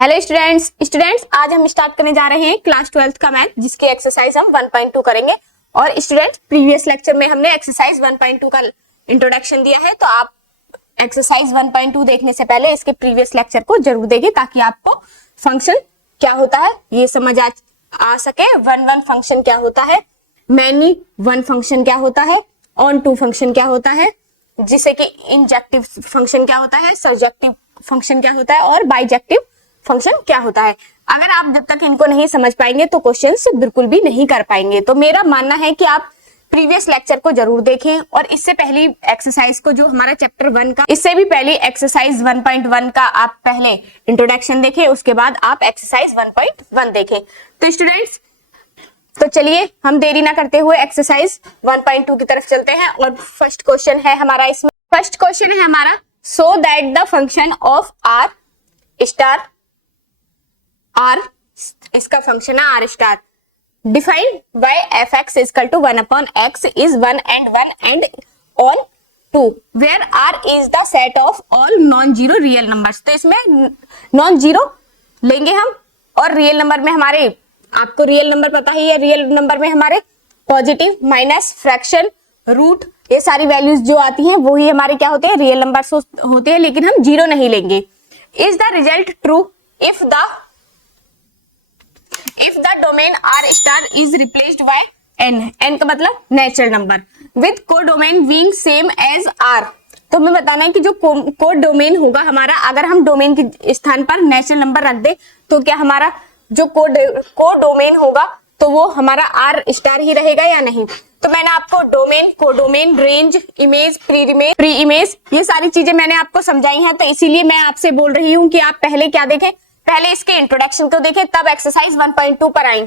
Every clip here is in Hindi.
हेलो स्टूडेंट्स आज हम स्टार्ट करने जा रहे हैं क्लास 12th का मैथ, जिसकी एक्सरसाइज हम 1.2 करेंगे। और स्टूडेंट्स, प्रीवियस लेक्चर में हमने एक्सरसाइज 1.2 का इंट्रोडक्शन दिया है, तो आप एक्सरसाइज 1.2 देखने से पहले इसके प्रीवियस लेक्चर को जरूर देखें, ताकि आपको फंक्शन क्या होता है ये समझ आ सके। वन फंक्शन क्या होता है, मैनी वन फंक्शन क्या होता है, ऑन टू फंक्शन क्या होता है, जिसे कि इंजेक्टिव फंक्शन क्या होता है, सर्जेक्टिव फंक्शन क्या होता है, और बाइजेक्टिव फंक्शन क्या होता है। अगर आप जब तक इनको नहीं समझ पाएंगे तो क्वेश्चंस बिल्कुल भी नहीं कर पाएंगे। तो मेरा मानना है कि आप प्रीवियस लेक्चर को जरूर देखें, और इससे पहली एक्सरसाइज को, जो हमारा चैप्टर 1 का, इससे भी पहले एक्सरसाइज 1.1 का आप पहले इंट्रोडक्शन देखें, उसके बाद आप एक्सरसाइज 1.1 देखें। तो स्टूडेंट्स, तो चलिए हम देरी ना करते हुए एक्सरसाइज 1.2 की तरफ चलते हैं। और फर्स्ट क्वेश्चन है हमारा, इसमें फर्स्ट क्वेश्चन है हमारा, so that the function of R star, R इसका फंक्शन है R star, defined by f x is equal to 1/x is 1 and on 2 where R is the set of all non zero real numbers. तो इसमें नॉन जीरो लेंगे हम, और रियल नंबर में हमारे, आपको रियल नंबर पता ही है, रियल नंबर में हमारे पॉजिटिव, माइनस, फ्रैक्शन, रूट, ये सारी वैल्यूज जो आती हैं वो ही हमारे क्या होते हैं, रियल नंबर्स होते हैं, लेकिन हम जीरो नहीं लेंगे। Is the result true if the domain r star is replaced by n का मतलब natural number, with codomain being same as r। तो हमें बताना है कि जो कोडोमेन होगा हमारा, अगर हम डोमेन के स्थान पर नेचुरल नंबर रख दे तो क्या हमारा जो कोडोमेन होगा तो वो हमारा r स्टार ही रहेगा या नहीं। तो मैंने आपको domain, codomain, range, image, pre image, ये सारी चीजें मैंने आपको समझाई हैं। तो इसीलिए मैं आपसे बोल रही हूँ कि आप पहले क्या देखें, पहले इसके इंट्रोडक्शन को देखें, तब एक्सरसाइज 1.2 पर आएं।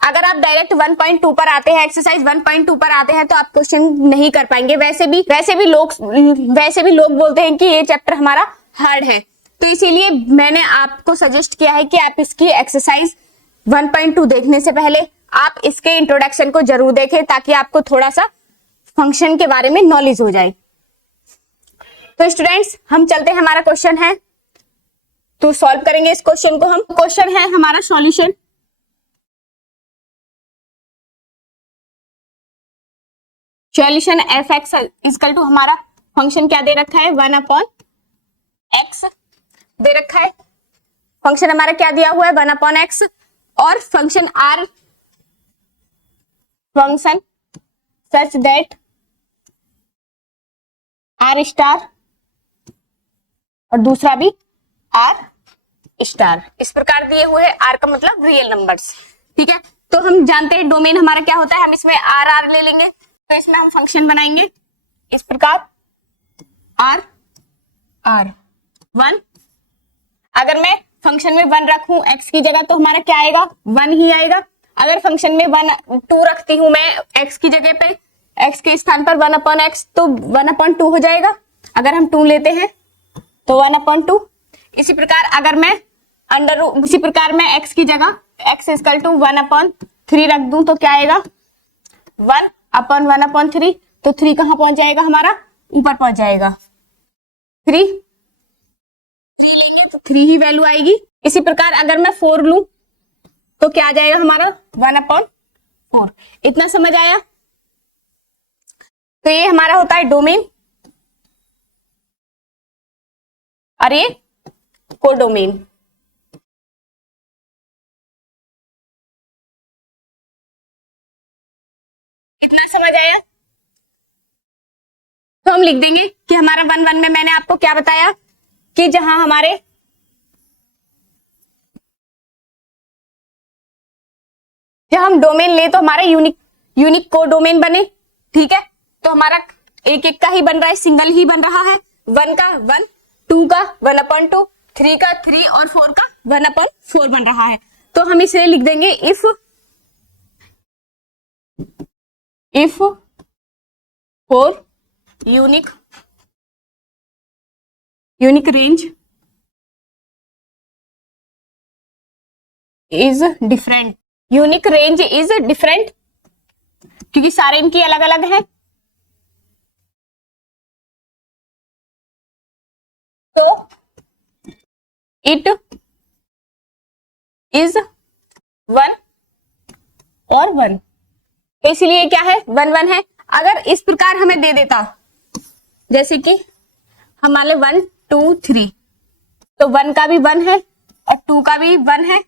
अगर आप डायरेक्ट 1.2 पर आते हैं, एक्सरसाइज 1.2 पर आते हैं, तो आप क्वेश्चन नहीं कर पाएंगे। वैसे भी लोग बोलते हैं कि ये चैप्टर हमारा हार्ड है, तो इसीलिए मैंने आपको सजेस्ट किया है कि आप इसकी एक्सरसाइज 1.2 देखने से पहले आप इसके इंट्रोडक्शन को जरूर देखें, ताकि आपको थोड़ा सा फंक्शन के बारे में नॉलेज हो जाए। तो स्टूडेंट्स, हम चलते हैं, हमारा क्वेश्चन है, तो सॉल्व करेंगे इस क्वेश्चन को हम। क्वेश्चन है हमारा solution, f x is equal to, हमारा फंक्शन क्या दे रखा है, 1/x दे रखा है। फंक्शन हमारा क्या दिया हुआ है, 1/x, और function R, function such that R star, और दूसरा भी आर स्टार, इस प्रकार दिए हुए हैं। आर का मतलब रियल नंबर्स, ठीक है। तो हम जानते हैं डोमेन हमारा क्या होता है, हम इसमें आर ले लेंगे, तो इसमें हम फंक्शन बनाएंगे इस प्रकार, आर 1। अगर मैं फंक्शन में 1 रखूं x की जगह, तो हमारा क्या आएगा, 1 ही आएगा। अगर फंक्शन में 2 रखती हूं मैं x की जगह पे, x के स्थान पर 1/x, तो 1/2 हो जाएगा। अगर हम 2 लेते हैं तो 1/2। इसी प्रकार अगर मैं इसी प्रकार मैं x की जगह x इक्वल टू 1/3 रख दूं, तो क्या आएगा, 1/1/3। तो 3 कहां पहुंच जाएगा, हमारा ऊपर पहुंच जाएगा, 3 लेंगे तो 3 ही वैल्यू आएगी। इसी प्रकार अगर मैं 4 लूं तो क्या आ जाएगा हमारा, 1/4। इतना समझ आया। तो ये हमारा होता है डोमेन, और ये कोडोमेन। इतना समझ आया। तो हम लिख देंगे कि हमारा 1 में मैंने आपको क्या बताया, कि जहां जब हम डोमेन ले तो हमारा यूनिक कोडोमेन बने, ठीक है। तो हमारा एक का ही बन रहा है, सिंगल ही बन रहा है। 1 का 1, 2 का 1/2, 3 का 3, और 4 का 1/4 बन रहा है। तो हम इसे लिख देंगे, if 4 unique range is different, unique range is different, क्योंकि सारे इनकी अलग अलग है। तो इट इज 1 और 1, तो इसलिए क्या है 1 1 है। अगर इस प्रकार हमें दे देता जैसे कि हमारे 1 2 3, तो 1 का भी 1 है और 2 का भी 1 है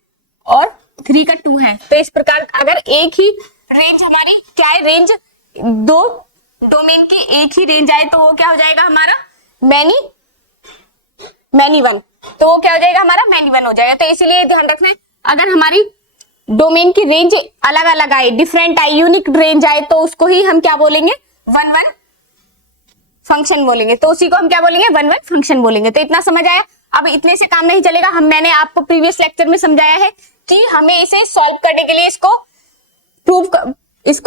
और 3 का 2 है, तो इस प्रकार अगर एक ही रेंज हमारी क्या है, रेंज दो डोमेन की एक ही रेंज आए तो वो क्या हो जाएगा हमारा मैनी वन, तो वो क्या हो जाएगा हमारा मैनी वन हो जाएगा। तो इसीलिए ध्यान रखना है अगर हमारी डोमेन की रेंज अलग अलग आए, डिफरेंट आए, यूनिक रेंज आए, तो उसको ही हम क्या बोलेंगे 1 1 फंक्शन बोलेंगे, तो उसी को हम क्या बोलेंगे 1 1 फंक्शन बोलेंगे। तो इतना समझ आया। अब इतने से काम नहीं चलेगा, मैंने आपको प्रीवियस लेक्चर में समझाया है कि हमें इसे सॉल्व करने के लिए इसको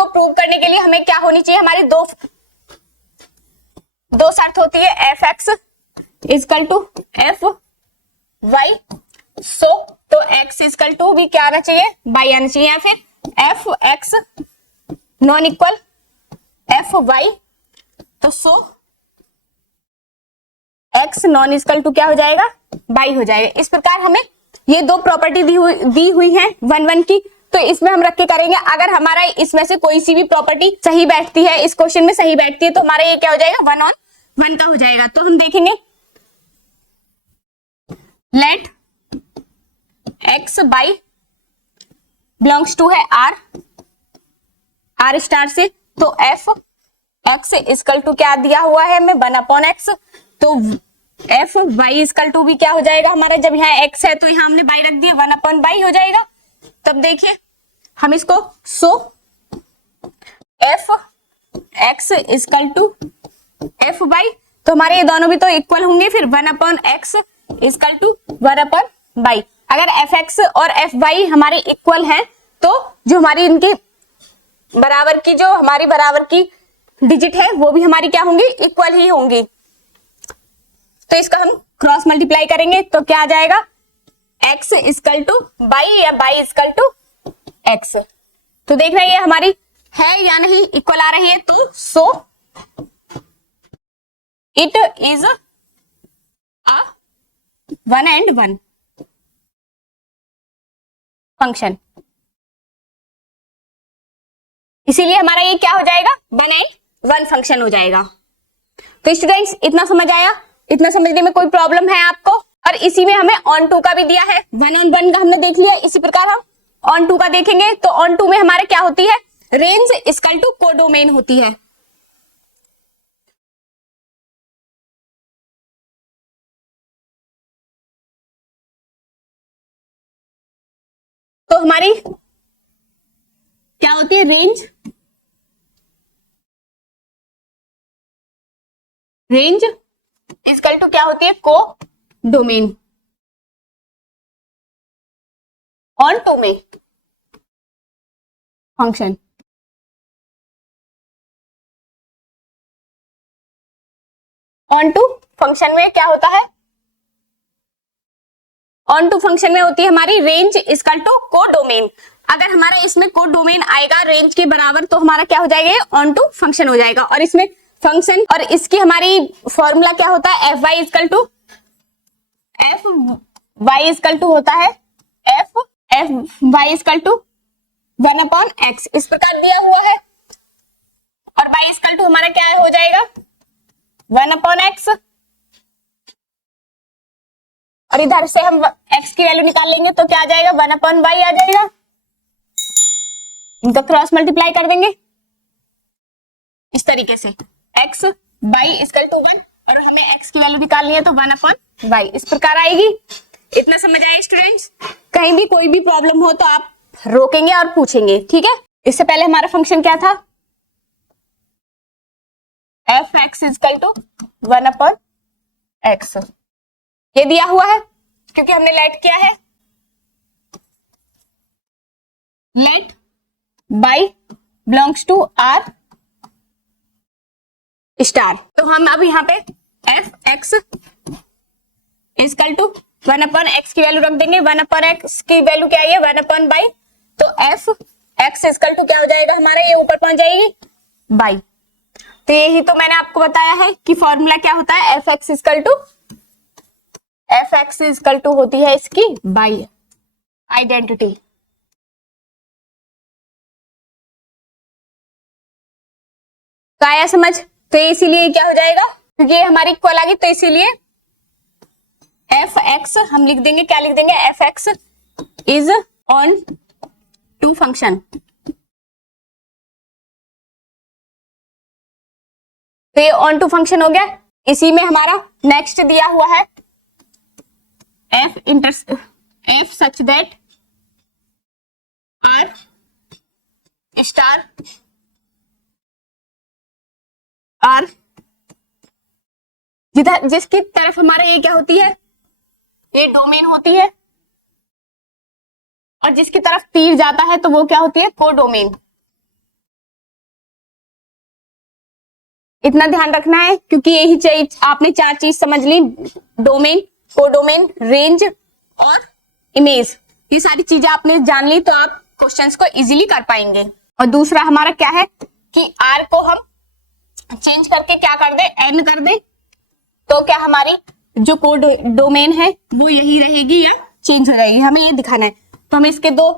प्रूव करने के लिए हमें क्या होनी चाहिए, हमारी दो शर्त होती है, f x is equal to f y, तो एक्स इजकल टू भी क्या आना चाहिए बाई आना चाहिए, या फिर f x non equal f y, तो एक्स नॉन इक्वल टू क्या हो जाएगा बाई हो जाएगा। इस प्रकार हमें ये दो प्रॉपर्टी दी हुई है 1 1 की, तो इसमें हम रख के करेंगे। अगर हमारा इसमें से कोई सी भी प्रॉपर्टी सही बैठती है, इस क्वेश्चन में सही बैठती है, तो हमारा ये क्या हो जाएगा 1 on 1 का हो जाएगा। तो हम देखेंगे let x y belongs to है आर स्टार से, तो एफ एक्स इक्वल टू क्या दिया हुआ है हमें 1 अपॉन एक्स, तो एफ वाई इक्वल टू भी क्या हो जाएगा हमारा, जब यहाँ एक्स है तो यहाँ हमने बाई रख दिया 1 अपॉन बाई हो जाएगा। तब देखिए हम इसको f x equal to f y, तो हमारे ये दोनों भी तो इक्वल होंगे, फिर 1 upon x equal to 1 upon y. अगर एफ एक्स और एफ वाई हमारे इक्वल हैं तो जो हमारी इनके बराबर की जो हमारी बराबर की डिजिट है वो भी हमारी क्या होंगी इक्वल ही होंगी। तो इसका हम क्रॉस मल्टीप्लाई करेंगे तो क्या आ जाएगा x इक्वल टू बाई या बाई इक्वल टू एक्स। तो देख रहे हैं हमारी है या नहीं इक्वल आ रही है, तो it is a 1 and 1 function, इसीलिए हमारा ये क्या हो जाएगा 1 and 1 फंक्शन हो जाएगा। तो स्टूडेंट्स इतना समझ आया, इतना समझने में कोई प्रॉब्लम है आपको? और इसी में हमें ऑन टू का भी दिया है, 1 and 1 का हमने देख लिया, इसी प्रकार हम ऑन टू का देखेंगे। तो ऑन टू में हमारे क्या होती है रेंज इक्वल टू कोडोमेन होती है। तो हमारी क्या होती है रेंज इक्वल टू क्या होती है को डोमेन। ऑन टू में फंक्शन, ऑन टू फंक्शन में क्या होता है, ऑन टू फंक्शन में होती है हमारी रेंज इक्वल टू को डोमेन। अगर हमारा इसमें को डोमेन आएगा रेंज के बराबर तो हमारा क्या हो जाएगा ऑन टू फंक्शन हो जाएगा। और इसमें फंक्शन और इसकी हमारी फॉर्मूला क्या होता है एफ वाई इक्वल टू होता है f y equal to 1 upon x, इस प्रकार दिया हुआ है। और वाई इक्वल टू हमारा क्या हो जाएगा 1 अपॉन एक्स, और इधर से हम x की वैल्यू निकाल लेंगे तो क्या आ जाएगा 1 अपॉन वाई आ जाएगा। इनको क्रॉस मल्टीप्लाई कर देंगे इस तरीके से x बाई इक्वल टू 1, और हमें x की वैल्यू निकालनी है तो 1 अपॉन वाई, इस प्रकार आएगी। इतना समझ आए स्टूडेंट्स? कहीं भी कोई भी प्रॉब्लम हो तो आप रोकेंगे और पूछेंगे, ठीक है। इससे पहले हमारा फंक्शन क्या था f x equal to 1 upon x, ये दिया हुआ है क्योंकि हमने लेट किया है let y belongs to R star. तो हम अब यहाँ पे f x equal to 1 upon x की वैल्यू रख देंगे। 1 अपॉन एक्स की वैल्यू क्या है 1 अपॉन बाई, तो एफ एक्स इक्वल टू क्या हो जाएगा हमारा, ये ऊपर पहुंच जाएगी बाई। तो यही तो मैंने आपको बताया है कि फॉर्मूला क्या होता है f x x equal to होती है इसकी बाई आइडेंटिटी। तो आया समझ? तो इसीलिए क्या हो जाएगा, क्योंकि ये हमारी इक्वल आ गई, तो इसीलिए एफ एक्स हम लिख देंगे, क्या लिख देंगे, f x is onto function. तो ये ऑन टू फंक्शन हो गया। इसी में हमारा नेक्स्ट दिया हुआ है f such that R star R, जिधर जिसकी तरफ हमारा ये क्या होती है, ये डोमेन होती है, और जिसकी तरफ तीर जाता है तो वो क्या होती है, कोडोमेन। इतना ध्यान रखना है, क्योंकि यही चाहिए, आपने चार चीज समझ ली, डोमेन, कोडोमेन, रेंज और इमेज, ये सारी चीजें आपने जान ली तो आप क्वेश्चंस को इजीली कर पाएंगे। और दूसरा हमारा क्या है कि आर को हम चेंज करके क्या कर दे, एन कर दे, तो क्या हमारी जो कोड डोमेन है वो यही रहेगी या चेंज हो जाएगी, हमें ये दिखाना है। तो हम इसके दो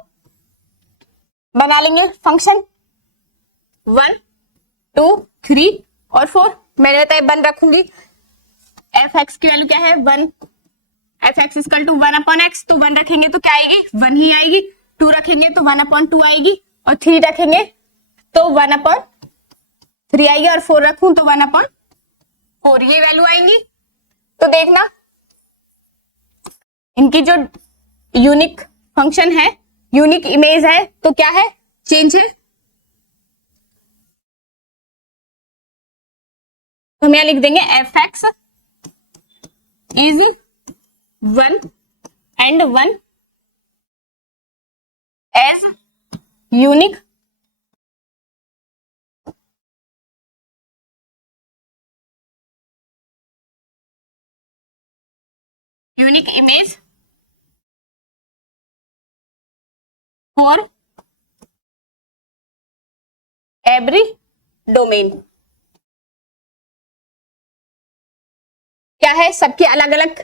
बना लेंगे फंक्शन, 1 2 3 और 4। मैंने बताया 1 रखूंगी, एफ एक्स की वैल्यू क्या है 1, f x equal to 1 upon x, तो 1 रखेंगे तो क्या आएगी 1 ही आएगी, 2 रखेंगे तो 1 अपॉन 2 आएगी, और 3 रखेंगे तो 1 अपॉन 3 आएगी, और 4 रखूं तो 1 अपॉन 4 ये वैल्यू आएंगी। तो देखना इनकी जो यूनिक फंक्शन है, यूनिक इमेज है, तो क्या है, चेंज है। तो हम यहां लिख देंगे f x is 1 and 1 as unique image for every domain। क्या है, सबकी अलग अलग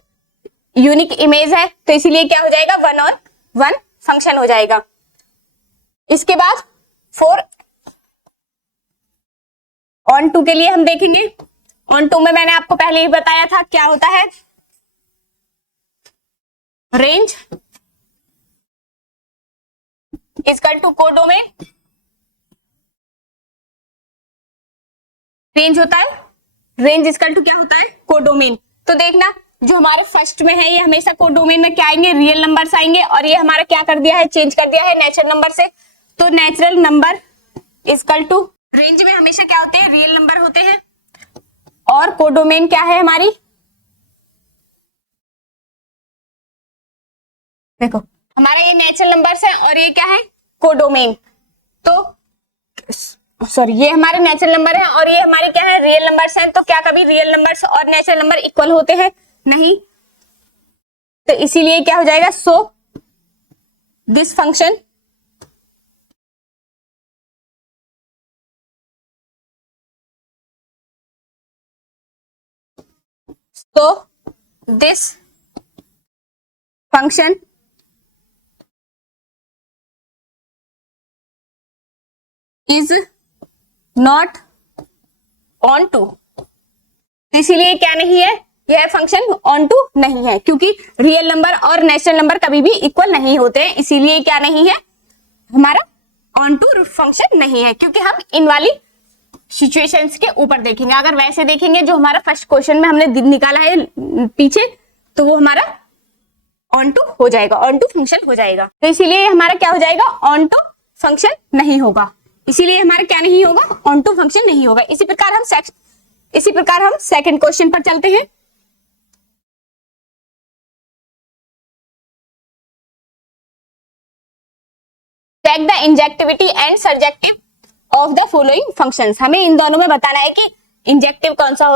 यूनिक इमेज है, तो इसीलिए क्या हो जाएगा 1 और 1 फंक्शन हो जाएगा। इसके बाद 4 ऑन टू के लिए हम देखेंगे। ऑन टू में मैंने आपको पहले ही बताया था क्या होता है, range equal to codomain, range होता है, रेंज इक्वल टू क्या होता है, कोडोमेन। तो देखना जो हमारे फर्स्ट में है ये हमेशा कोडोमेन में क्या आएंगे, रियल नंबर्स आएंगे, और ये हमारा क्या कर दिया है, चेंज कर दिया है नेचुरल नंबर से। तो natural number equal to, range में हमेशा क्या होते हैं, रियल नंबर होते हैं, और कोडोमेन क्या है हमारी, देखो हमारा ये नेचुरल नंबर्स है और ये क्या है, कोडोमेन। तो सॉरी, ये हमारे नेचुरल नंबर है और ये हमारे क्या है, रियल नंबर्स हैं। तो क्या कभी रियल नंबर्स और नेचुरल नंबर इक्वल होते हैं, नहीं। तो इसीलिए क्या हो जाएगा, so this function is not onto. इसीलिए क्या नहीं है, यह फंक्शन ऑन टू नहीं है, क्योंकि रियल नंबर और नेचुरल नंबर कभी भी इक्वल नहीं होते हैं, इसीलिए क्या नहीं है, हमारा ऑन टू फंक्शन नहीं है। क्योंकि हम इन वाली सिचुएशंस के ऊपर देखेंगे, अगर वैसे देखेंगे जो हमारा फर्स्ट क्वेश्चन में हमने निकाला है पीछे, तो वो हमारा ऑन टू हो जाएगा, ऑन टू फंक्शन हो जाएगा। तो इसीलिए हमारा क्या हो जाएगा, ऑन टू फंक्शन नहीं होगा, इसीलिए हमारा क्या नहीं होगा, ऑन टू फंक्शन नहीं होगा। इसी प्रकार हम सेकंड क्वेश्चन पर चलते हैं। Check the injectivity and surjective of the following functions. हमें इन दोनों में बताना है कि इंजेक्टिव कौन सा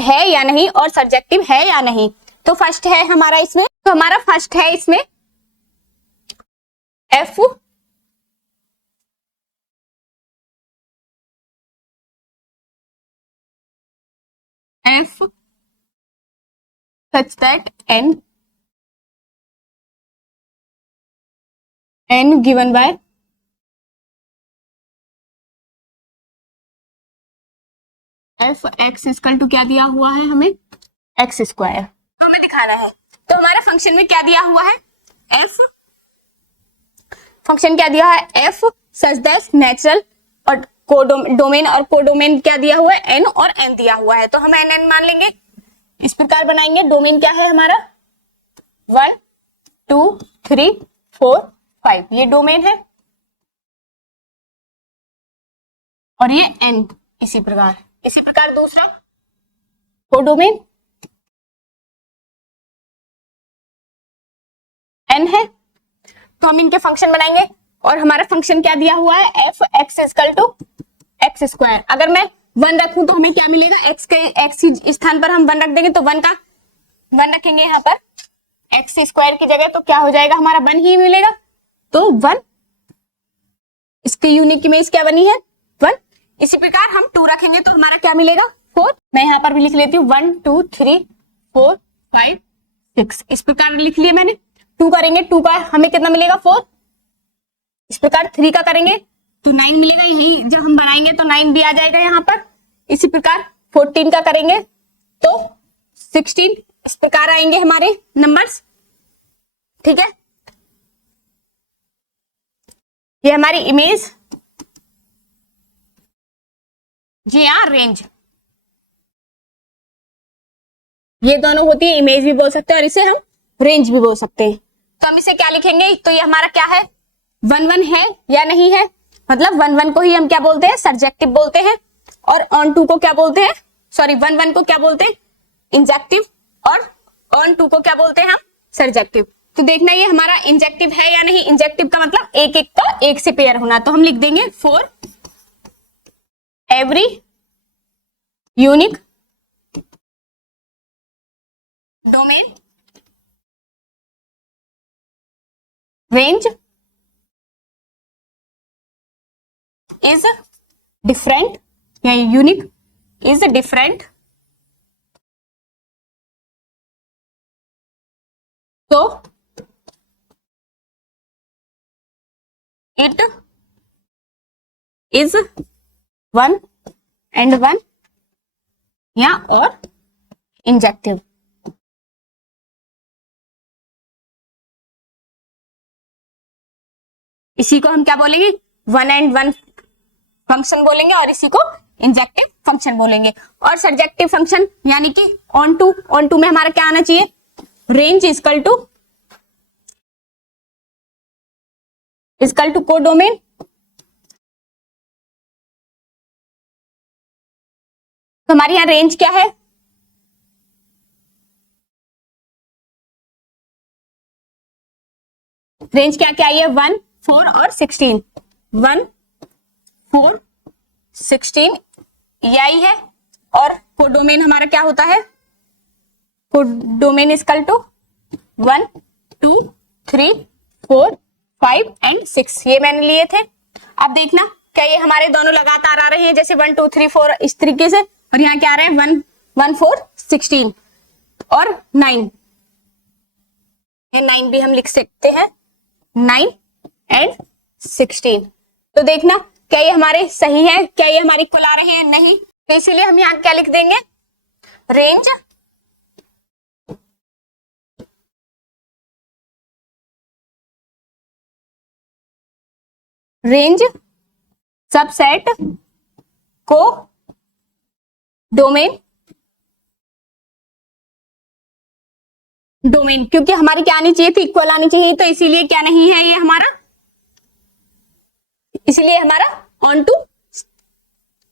है या नहीं और सर्जेक्टिव है या नहीं। तो फर्स्ट है हमारा इसमें, तो हमारा फर्स्ट है इसमें f such that N n given by f x equal to क्या दिया हुआ है हमें, एक्स स्क्वायर, तो हमें दिखाना है। तो हमारे फंक्शन में क्या दिया हुआ है, एफ, फंक्शन क्या दिया है, एफ सच दैट नेचुरल और डोमेन और कोडोमेन क्या दिया हुआ है, एन और एन दिया हुआ है, तो हम एन एन मान लेंगे। इस प्रकार बनाएंगे, डोमेन क्या है हमारा 1 2 3 4 5, ये डोमेन है और ये एन, इसी प्रकार दूसरा कोडोमेन एन है, तो हम इनके फंक्शन बनाएंगे और हमारा फंक्शन क्या दिया हुआ है, f x equal to x square. अगर मैं 1 रखूं तो हमें क्या मिलेगा, एक्स के एक्स स्थान पर हम 1 रख देंगे तो 1 रखेंगे यहाँ पर एक्स स्क्वायर की जगह, तो क्या हो जाएगा हमारा 1 ही मिलेगा, तो 1, इसके यूनिट इमेज क्या बनी है 1। इसी प्रकार हम 2 रखेंगे तो हमारा क्या मिलेगा 4, मैं यहाँ पर भी लिख लेती हूँ 1 2 3 4 5 6, इस प्रकार लिख लिया मैंने। 2 करेंगे, 2 का हमें कितना मिलेगा 4, इस प्रकार 3 का करेंगे तो 9 मिलेगा, यही जब हम बनाएंगे तो 9 भी आ जाएगा यहाँ पर। इसी प्रकार 14 का करेंगे तो 16, इस प्रकार आएंगे हमारे नंबर्स, ठीक है। ये हमारी इमेज, जी हाँ रेंज, ये दोनों होती है, इमेज भी बोल सकते हैं और इसे हम रेंज भी बोल सकते हैं। तो हम इसे क्या लिखेंगे, तो ये हमारा क्या है 1 1 है या नहीं है, मतलब 1 1 को ही हम क्या बोलते हैं, सर्जेक्टिव बोलते हैं, और ऑन 2 को क्या बोलते हैं, सॉरी 1 1 को क्या बोलते हैं, इंजेक्टिव, और ऑन 2 को क्या बोलते हैं हम, सर्जेक्टिव। तो देखना ये हमारा इंजेक्टिव है या नहीं, इंजेक्टिव का मतलब एक एक का एक से पेयर होना, तो हम लिख देंगे for every unique domain range is different या unique is different, so it is 1 and 1 या और इंजेक्टिव। इसी को हम क्या बोलेंगे 1 and 1 फंक्शन बोलेंगे और इसी को इंजेक्टिव फंक्शन बोलेंगे। और सर्जेक्टिव फंक्शन यानी कि ऑन टू में हमारा क्या आना चाहिए, रेंज इक्वल टू कोडोमेन, तो हमारे यहां रेंज क्या है, रेंज क्या क्या है 1 4 और 16, 1 4 16 यही है। और कोडोमेन हमारा क्या होता है, कोडोमेन इक्वल टू 1 2 3 4 5 एंड 6, ये मैंने लिए थे। अब देखना क्या ये हमारे दोनों लगातार आ रहे हैं, जैसे 1 2 3 4 इस तरीके से, और यहाँ क्या आ रहा है 1 1 4 16 और 9, ये 9 भी हम लिख सकते हैं, 9 एंड 16। तो देखना क्या ये हमारे सही है, क्या ये हमारे इक्वल आ रहे हैं, नहीं, तो इसीलिए हम यहाँ क्या लिख देंगे, रेंज सबसेट को डोमेन क्योंकि हमारी क्या आनी चाहिए थी, इक्वल आनी चाहिए, तो इसीलिए क्या नहीं है ये हमारा, इसलिए हमारा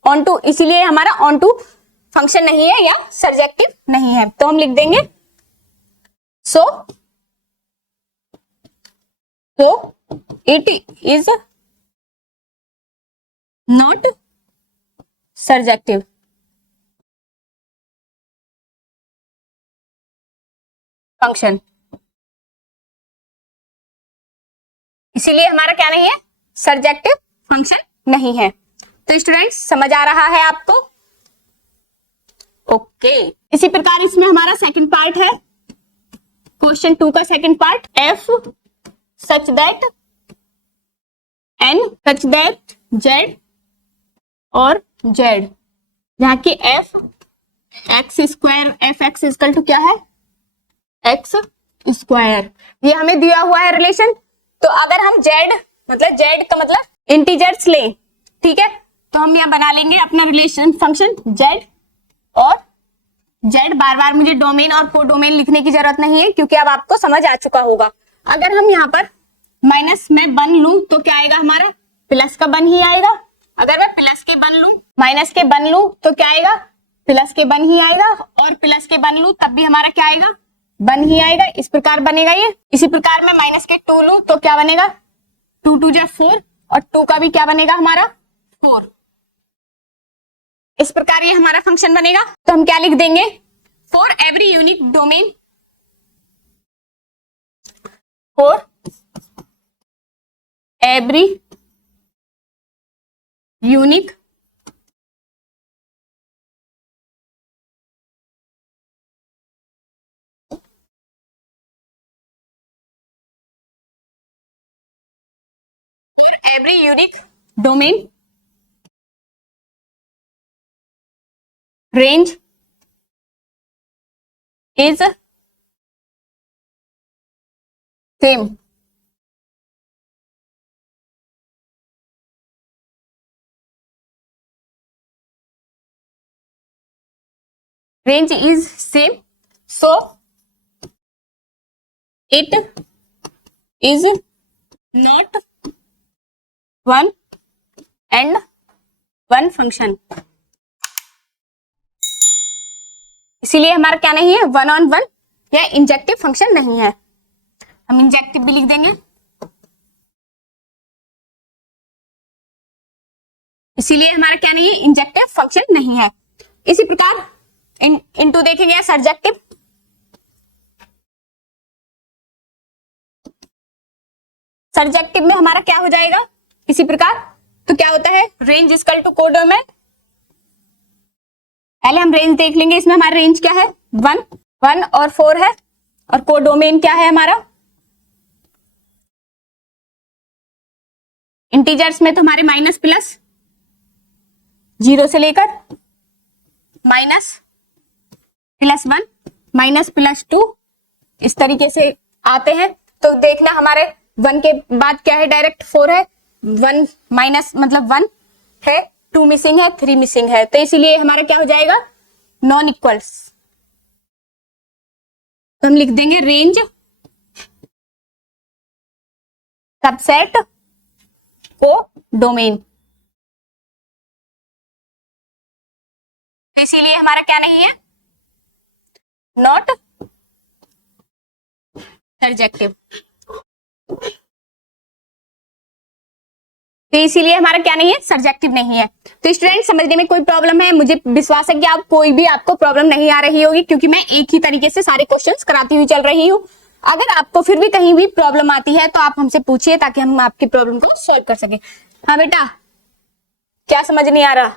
ऑन टू इसीलिए हमारा ऑन टू फंक्शन नहीं है या सर्जेक्टिव नहीं है, तो हम लिख देंगे so it is not surjective. Function इसीलिए हमारा क्या नहीं है, सर्जेक्टिव फंक्शन नहीं है। तो स्टूडेंट्स समझ आ रहा है आपको, ओके। इसी प्रकार इसमें हमारा सेकंड पार्ट है, क्वेश्चन 2 का second part, f such that N such that Z और जेड, जहाँ की f x square, f x equal to क्या है एक्स स्क्वायर, ये हमें दिया हुआ है रिलेशन। तो अगर हम जेड मतलब जेड का मतलब इंटीजर्स लें, ठीक है, तो हम यहाँ बना लेंगे अपना रिलेशन फंक्शन जेड, और जेड बार बार मुझे डोमेन और को डोमेन लिखने की जरूरत नहीं है क्योंकि अब आपको समझ आ चुका होगा। अगर हम यहाँ पर माइनस में वन लूं तो क्या आएगा हमारा, प्लस का वन ही आएगा। अगर मैं प्लस के वन लूं, माइनस के वन लूं तो क्या आएगा, प्लस के वन ही आएगा, और प्लस के वन लूं तब भी हमारा क्या आएगा, वन ही आएगा। इस प्रकार बनेगा ये। इसी प्रकार मैं माइनस के टू लूं तो क्या बनेगा, टू टू जा फोर, और टू का भी क्या बनेगा हमारा फोर। इस प्रकार ये हमारा फंक्शन बनेगा। तो हम क्या लिख देंगे, for every unique domain, for every unique every unique domain range is same, range is same, so it is not one and one function। इसीलिए हमारा क्या नहीं है, वन ऑन वन या इंजेक्टिव फंक्शन नहीं है। हम इंजेक्टिव भी लिख देंगे, इसीलिए हमारा क्या नहीं है, इंजेक्टिव फंक्शन नहीं है। इसी प्रकार इनटू देखेंगे सर्जेक्टिव, सर्जेक्टिव में हमारा क्या हो जाएगा इसी प्रकार। तो क्या होता है, रेंज इक्वल टू कोडोमेन। पहले हम रेंज देख लेंगे, इसमें हमारा रेंज क्या है, वन, वन और फोर है, और कोडोमेन क्या है हमारा, इंटीजर्स में तो हमारे माइनस प्लस, जीरो से लेकर minus plus one, minus plus two, इस तरीके से आते हैं। तो देखना हमारे वन के बाद क्या है, डायरेक्ट फोर है, वन माइनस मतलब वन है, टू मिसिंग है, थ्री मिसिंग है, तो इसीलिए हमारा क्या हो जाएगा, नॉन इक्वल्स। तो हम लिख देंगे रेंज सबसेट को डोमेन। तो इसीलिए हमारा क्या नहीं है, नॉट सर्जेक्टिव। तो इसीलिए हमारा क्या नहीं है, सर्जेक्टिव नहीं है। तो स्टूडेंट समझने में कोई प्रॉब्लम है, मुझे विश्वास है कि आप कोई भी आपको प्रॉब्लम नहीं आ रही होगी, क्योंकि मैं एक ही तरीके से सारे क्वेश्चंस कराती हुई चल रही हूँ। अगर आपको फिर भी कहीं भी प्रॉब्लम आती है तो आप हमसे पूछिए, ताकि हम आपकी प्रॉब्लम को सॉल्व कर सके। हाँ बेटा, क्या समझ नहीं आ रहा,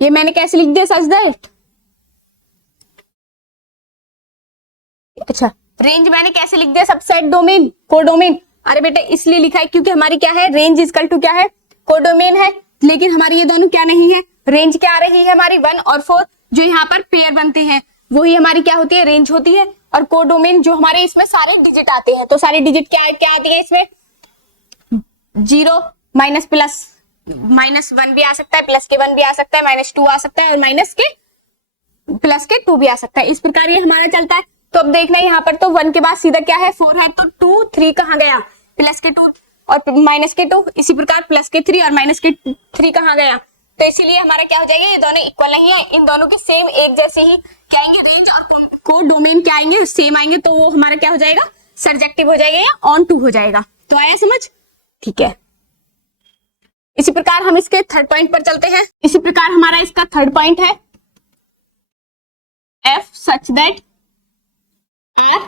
ये मैंने कैसे लिख दिया, सच दैट। अच्छा, रेंज मैंने कैसे लिख दिया, सबसेट डोमेन कोडोमेन। अरे बेटा इसलिए लिखा है क्योंकि हमारी क्या है, रेंज इक्वल टू क्या है, कोडोमेन है, लेकिन हमारी ये दोनों क्या नहीं है, रेंज क्या आ रही है हमारी, वन और फोर, जो यहाँ पर पेयर बनते हैं वही हमारी क्या होती है, रेंज होती है। और कोडोमेन जो हमारे इसमें सारे डिजिट आते हैं, तो सारे डिजिट क्या क्या आती है इसमें, zero minus plus, minus one भी आ सकता है, प्लस के वन भी आ सकता है, माइनस टू आ सकता है, और माइनस के प्लस के टू भी आ सकता है। इस प्रकार ये हमारा चलता है। तो अब देखना यहाँ पर तो वन के बाद सीधा क्या है, फोर है, तो टू थ्री कहाँ गया, प्लस के टू और माइनस के टू, इसी प्रकार प्लस के थ्री और माइनस के थ्री कहाँ गया। तो इसीलिए हमारा क्या हो जाएगा, ये दोनों इक्वल नहीं है, इन दोनों के सेम एक जैसे ही क्या आएंगे, रेंज और को डोमेन क्या आएंगे, सेम आएंगे, तो वो हमारा क्या हो जाएगा, सर्जेक्टिव हो जाएगा या ऑन टू हो जाएगा। तो आया समझ, ठीक है। इसी प्रकार हम इसके थर्ड पॉइंट पर चलते हैं। इसी प्रकार हमारा इसका थर्ड पॉइंट है, f such that R,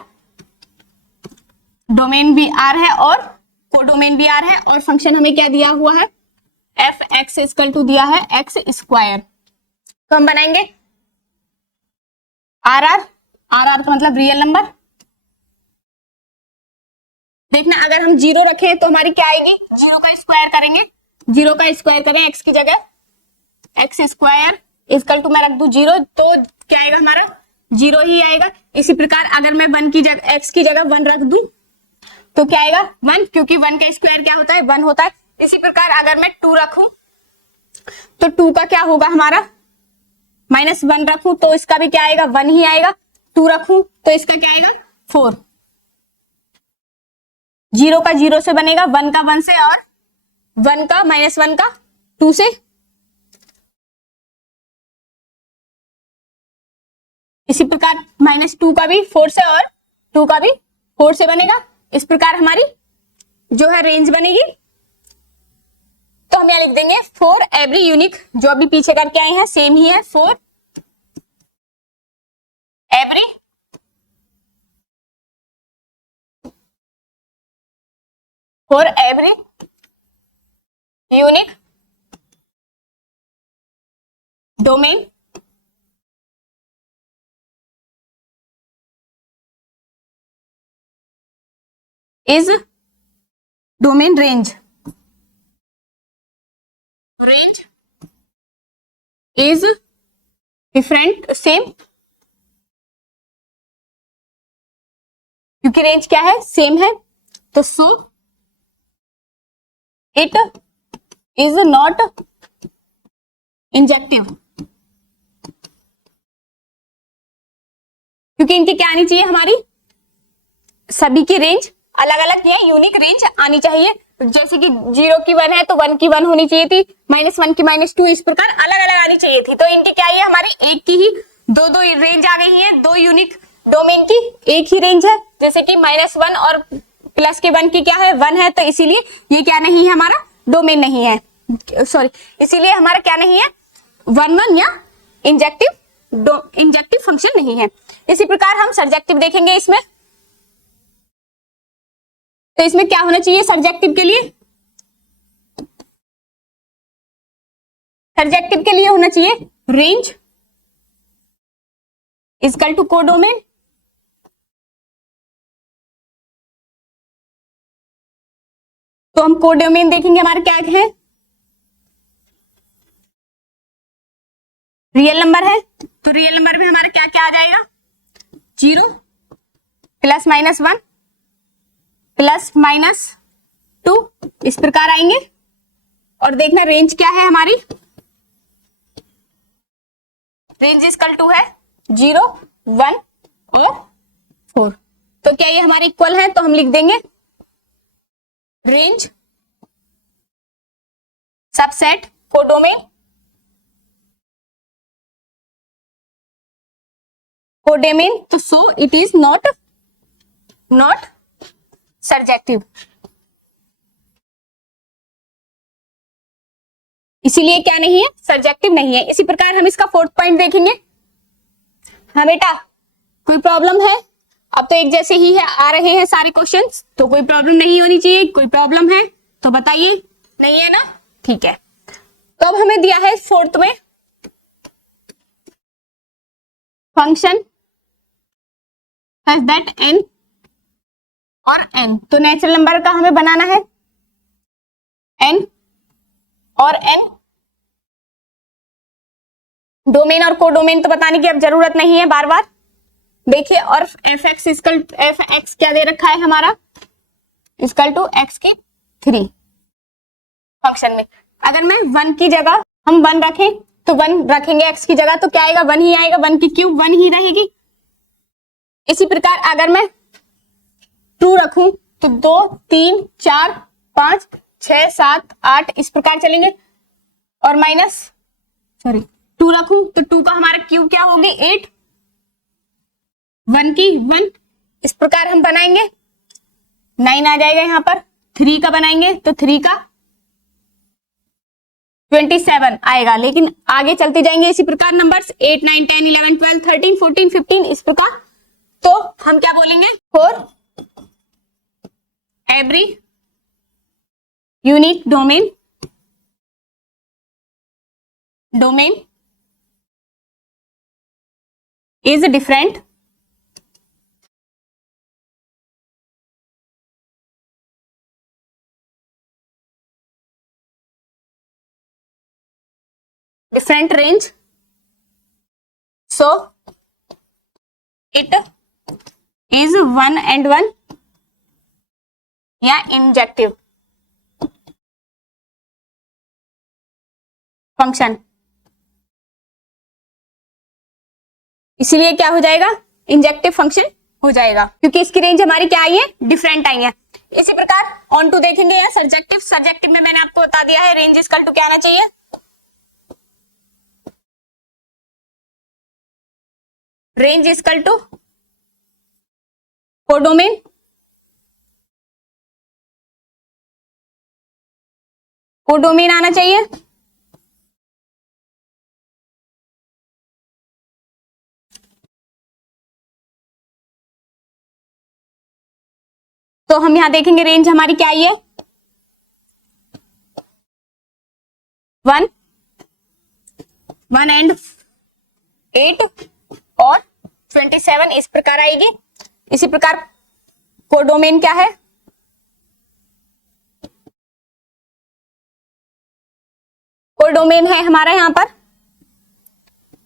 domain भी आर है और कोडोमेन भी आर है, और फंक्शन हमें क्या दिया हुआ है, एफ एक्स इक्वल टू दिया है एक्स स्क्वायर। तो हम बनाएंगे आर आर, आर आर का मतलब रियल नंबर, देखना अगर हम 0 रखें तो हमारी क्या आएगी, 0 का स्क्वायर करेंगे, 0 का स्क्वायर करें x की जगह, एक्स स्क्वायर इक्वल टू मैं रख दूं 0, तो क्या आएगा हमारा 0 ही आएगा। इसी प्रकार अगर मैं 1 की जगह x की जगह 1 रख दूं तो क्या आएगा 1, क्योंकि 1 का स्क्वायर क्या होता है 1 होता है। इसी प्रकार अगर मैं 2 रखूं तो 2 का क्या होगा हमारा -1 रखूं तो इसका भी क्या आएगा 1 ही आएगा, 2 रखूं तो इसका क्या आएगा 4। 0 का 0 से बनेगा, 1 का 1 से, और 1 का -1 का 2 से। इसी प्रकार -2 का भी 4 से और 2 का भी 4 से बनेगा। इस प्रकार हमारी जो है रेंज बनेगी। तो हम यहां लिख देंगे फॉर एवरी यूनिक, जो अभी पीछे करके आए हैं सेम ही है, for every unique domain is domain range is different same, क्योंकि रेंज क्या है सेम है, तो so it is not injective, क्योंकि इनकी क्या आनी चाहिए हमारी सभी की रेंज अलग अलग या यूनिक रेंज आनी चाहिए। जैसे कि 0 की 1 है तो 1 की 1 होनी चाहिए थी, -1 की -2, इस प्रकार अलग अलग आनी चाहिए थी। तो इनकी क्या है हमारी एक की ही दो रेंज आ गई है, 2 यूनिक डोमेन की एक ही रेंज है। जैसे कि -1 और प्लस के 1 की क्या है 1 है, तो इसीलिए ये क्या नहीं है हमारा डोमेन नहीं है, सॉरी इसीलिए हमारा क्या नहीं है 1 या इंजेक्टिव फंक्शन नहीं है। इसी प्रकार हम सर्जेक्टिव देखेंगे इसमें। तो इसमें क्या होना चाहिए सर्जेक्टिव के लिए, सर्जेक्टिव के लिए होना चाहिए रेंज इक्वल टू कोडोमेन, तो हम कोडोमेन देखेंगे हमारे क्या है, रियल नंबर है, तो रियल नंबर में हमारा क्या क्या आ जाएगा 0 +-1 +-2 इस प्रकार आएंगे। और देखना रेंज क्या है हमारी, रेंज इक्वल टू है 0, 1 और 4। तो क्या ये हमारे इक्वल है, तो हम लिख देंगे रेंज सबसेट कोडोमेन, तो so it is not surjective, इसीलिए क्या नहीं है सर्जेक्टिव नहीं है। इसी प्रकार हम इसका 4th पॉइंट देखेंगे। हाँ बेटा कोई प्रॉब्लम है, अब तो एक जैसे ही है आ रहे हैं सारे क्वेश्चंस, तो कोई प्रॉब्लम नहीं होनी चाहिए। कोई प्रॉब्लम है तो बताइए, नहीं है ना, ठीक है। तो अब हमें दिया है 4th में फंक्शन दैट n और n, तो नेचुरल नंबर का हमें बनाना है n और n, डोमेन और कोडोमेन तो बताने की अब जरूरत नहीं है बार बार, देखिए। और f(x) क्या दे रखा है हमारा इक्वल टू x³ फंक्शन में। अगर मैं 1 की जगह हम 1 रखें तो 1 रखेंगे x की जगह, तो क्या आएगा 1 ही आएगा, 1 की क्यूब 1 ही रहेगी। इसी प्रकार अगर मैं 2 रखूं तो 2, 3, 4, 5, 6, 7, 8 इस प्रकार चलेंगे। और सॉरी 2 रखूं तो 2 का हमारा क्यूब क्या होगी 8, 1 की 1 इस प्रकार हम बनाएंगे, 9 आ जाएगा यहाँ पर। 3 का बनाएंगे तो 3 का 27 आएगा, लेकिन आगे चलते जाएंगे इसी प्रकार नंबर्स 8, 9, 10, 11, 12, 13, 14, 15 इस प्रकार। तो हम क्या बोलेंगे for every unique domain is different different range, so it is one and one या इंजेक्टिव फंक्शन। इसीलिए क्या हो जाएगा, इंजेक्टिव फंक्शन हो जाएगा, क्योंकि इसकी रेंज हमारी क्या आई है, डिफरेंट आई है। इसी प्रकार ऑन टू देखेंगे या सर्जेक्टिव। सर्जेक्टिव में मैंने आपको बता दिया है रेंज इक्वल टू क्या आना चाहिए, range equal to codomain codomain आना चाहिए। तो हम यहां देखेंगे रेंज हमारी क्या आई है, 1 एंड 8 और 27 इस प्रकार आएगी। इसी प्रकार कोडोमेन क्या है, कोडोमेन है हमारा यहां पर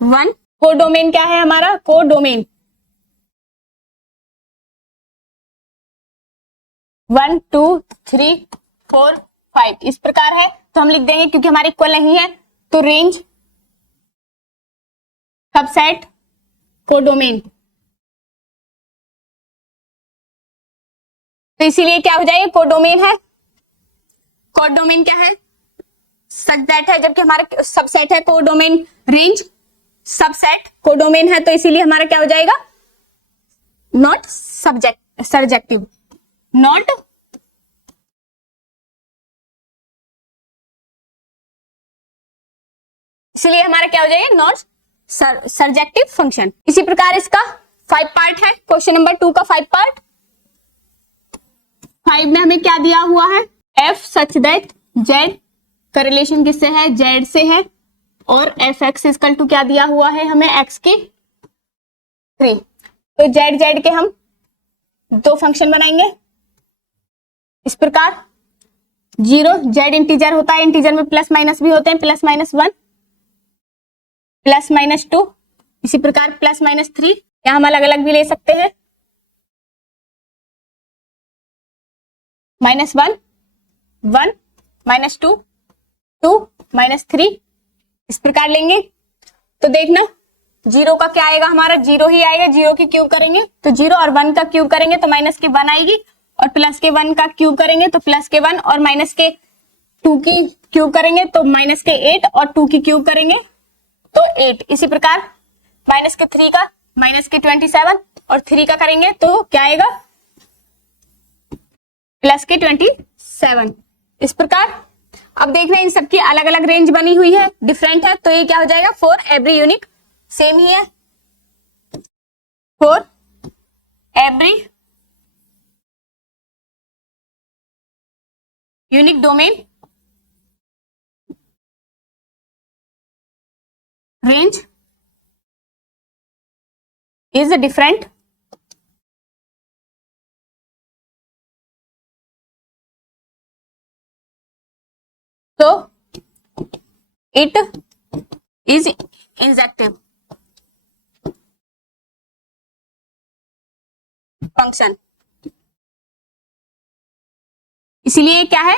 1। कोडोमेन क्या है हमारा, कोडोमेन 1 2 3 4 5 इस प्रकार है। तो हम लिख देंगे, क्योंकि हमारे इक्वल नहीं है तो रेंज सबसेट कोडोमेन। तो इसीलिए क्या हो जाएगा, कोडोमेन है। कोडोमेन क्या है, सबसेट है, जबकि हमारा सबसेट है कोडोमेन रेंज सबसेट कोडोमेन है, तो इसीलिए हमारा क्या हो जाएगा, नॉट सर्जेक्टिव, नॉट इसलिए हमारा क्या हो जाएगा, नॉट सर्जेक्टिव फंक्शन। इसी प्रकार इसका 5 पार्ट है, क्वेश्चन नंबर 2 का 5 पार्ट। 5 में हमें क्या दिया हुआ है, एफ सच दैट जेड का रिलेशन किससे है, जेड से है, और एफ एक्स इक्वल टू क्या दिया हुआ है हमें, एक्स की 3। तो जेड जेड के हम 2 फंक्शन बनाएंगे इस प्रकार। 0 जेड इंटीजर होता है, इंटीजर में प्लस माइनस भी होते हैं, प्लस माइनस 1 प्लस माइनस 2, इसी प्रकार प्लस माइनस 3, या हम अलग अलग भी ले सकते हैं, -1 1 -2 2 -3 इस प्रकार लेंगे। तो देखना 0 का क्या आएगा हमारा, 0 ही आएगा। 0 की क्यूब करेंगे तो 0 और 1 का क्यूब करेंगे तो माइनस के 1 आएगी, और प्लस के 1 का क्यूब करेंगे तो प्लस के 1, और माइनस के 2 की क्यूब करेंगे तो माइनस के 8, और 2 की क्यूब करेंगे तो 8। इसी प्रकार माइनस के 3 का माइनस के 27, और 3 का करेंगे तो क्या आएगा, प्लस के 27 इस प्रकार। अब देख रहे हैं इन सबकी अलग अलग रेंज बनी हुई है, डिफरेंट है, तो ये क्या हो जाएगा, फॉर एवरी यूनिक, सेम ही है, for every unique domain range is different, so it is injective function। इसीलिए क्या है,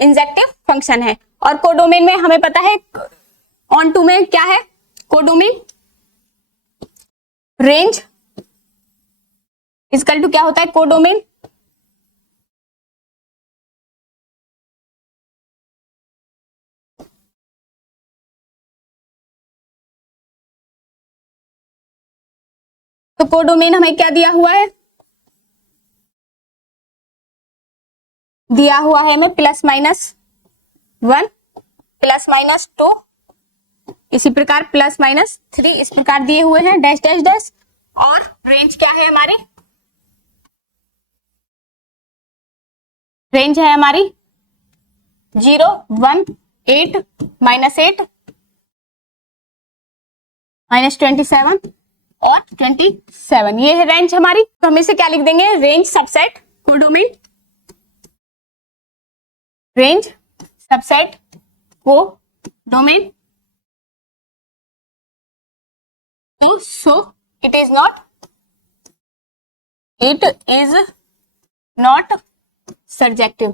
इंजेक्टिव फंक्शन है। और कोडोमेन में हमें पता है, ऑन टू में क्या है, कोडोमेन रेंज इक्वल टू क्या होता है, कोडोमेन तो कोडोमेन हमें क्या दिया हुआ है, दिया हुआ है हमें +-1 +-2 इसी प्रकार +-3 इस प्रकार दिए हुए हैं, डैश डैश डैश। और रेंज क्या है हमारे, रेंज है हमारी 0 1 8 -8 -27 और 27, ये है रेंज हमारी। तो हम इसे क्या लिख देंगे, range subset codomain, range subset codomain so it is not subjective।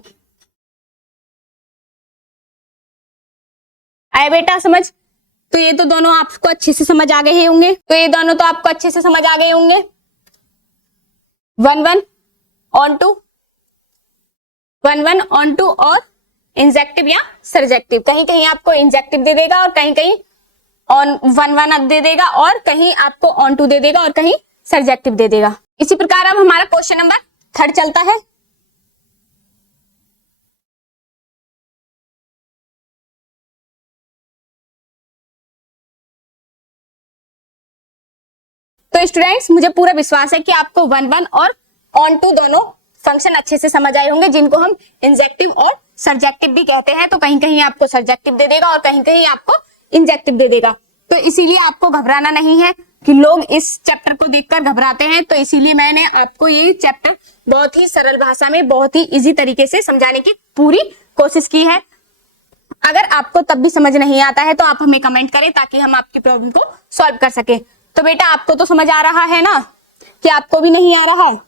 आए बेटा समझ? तो ये तो दोनों आपको अच्छे से समझ आ गए होंगे, तो ये दोनों तो आपको अच्छे से समझ आ गए होंगे। 1 1 on to और इंजेक्टिव या सर्जेक्टिव, कहीं कहीं आपको इंजेक्टिव दे देगा और कहीं कहीं ऑन 1 दे देगा और कहीं आपको ऑन टू दे देगा और कहीं सर्जेक्टिव दे देगा। इसी प्रकार अब हमारा क्वेश्चन नंबर 3 चलता है। तो स्टूडेंट्स मुझे पूरा विश्वास है कि आपको 1 और ऑन टू दोनों फंक्शन अच्छे से समझ आए होंगे, जिनको हम इंजेक्टिव और सर्जेक्टिव भी कहते हैं। तो कहीं कहीं आपको सर्जेक्टिव दे देगा और कहीं कहीं आपको इंजेक्टिव दे देगा। तो इसीलिए आपको घबराना नहीं है कि लोग इस चैप्टर को देखकर घबराते हैं, तो इसीलिए मैंने आपको ये चैप्टर बहुत ही सरल भाषा में बहुत ही इजी तरीके से समझाने की पूरी कोशिश की है। अगर आपको तब भी समझ नहीं आता है तो आप हमें कमेंट करें ताकि हम आपकी प्रॉब्लम को सॉल्व कर सके। तो बेटा आपको तो समझ आ रहा है ना, कि आपको भी नहीं आ रहा है?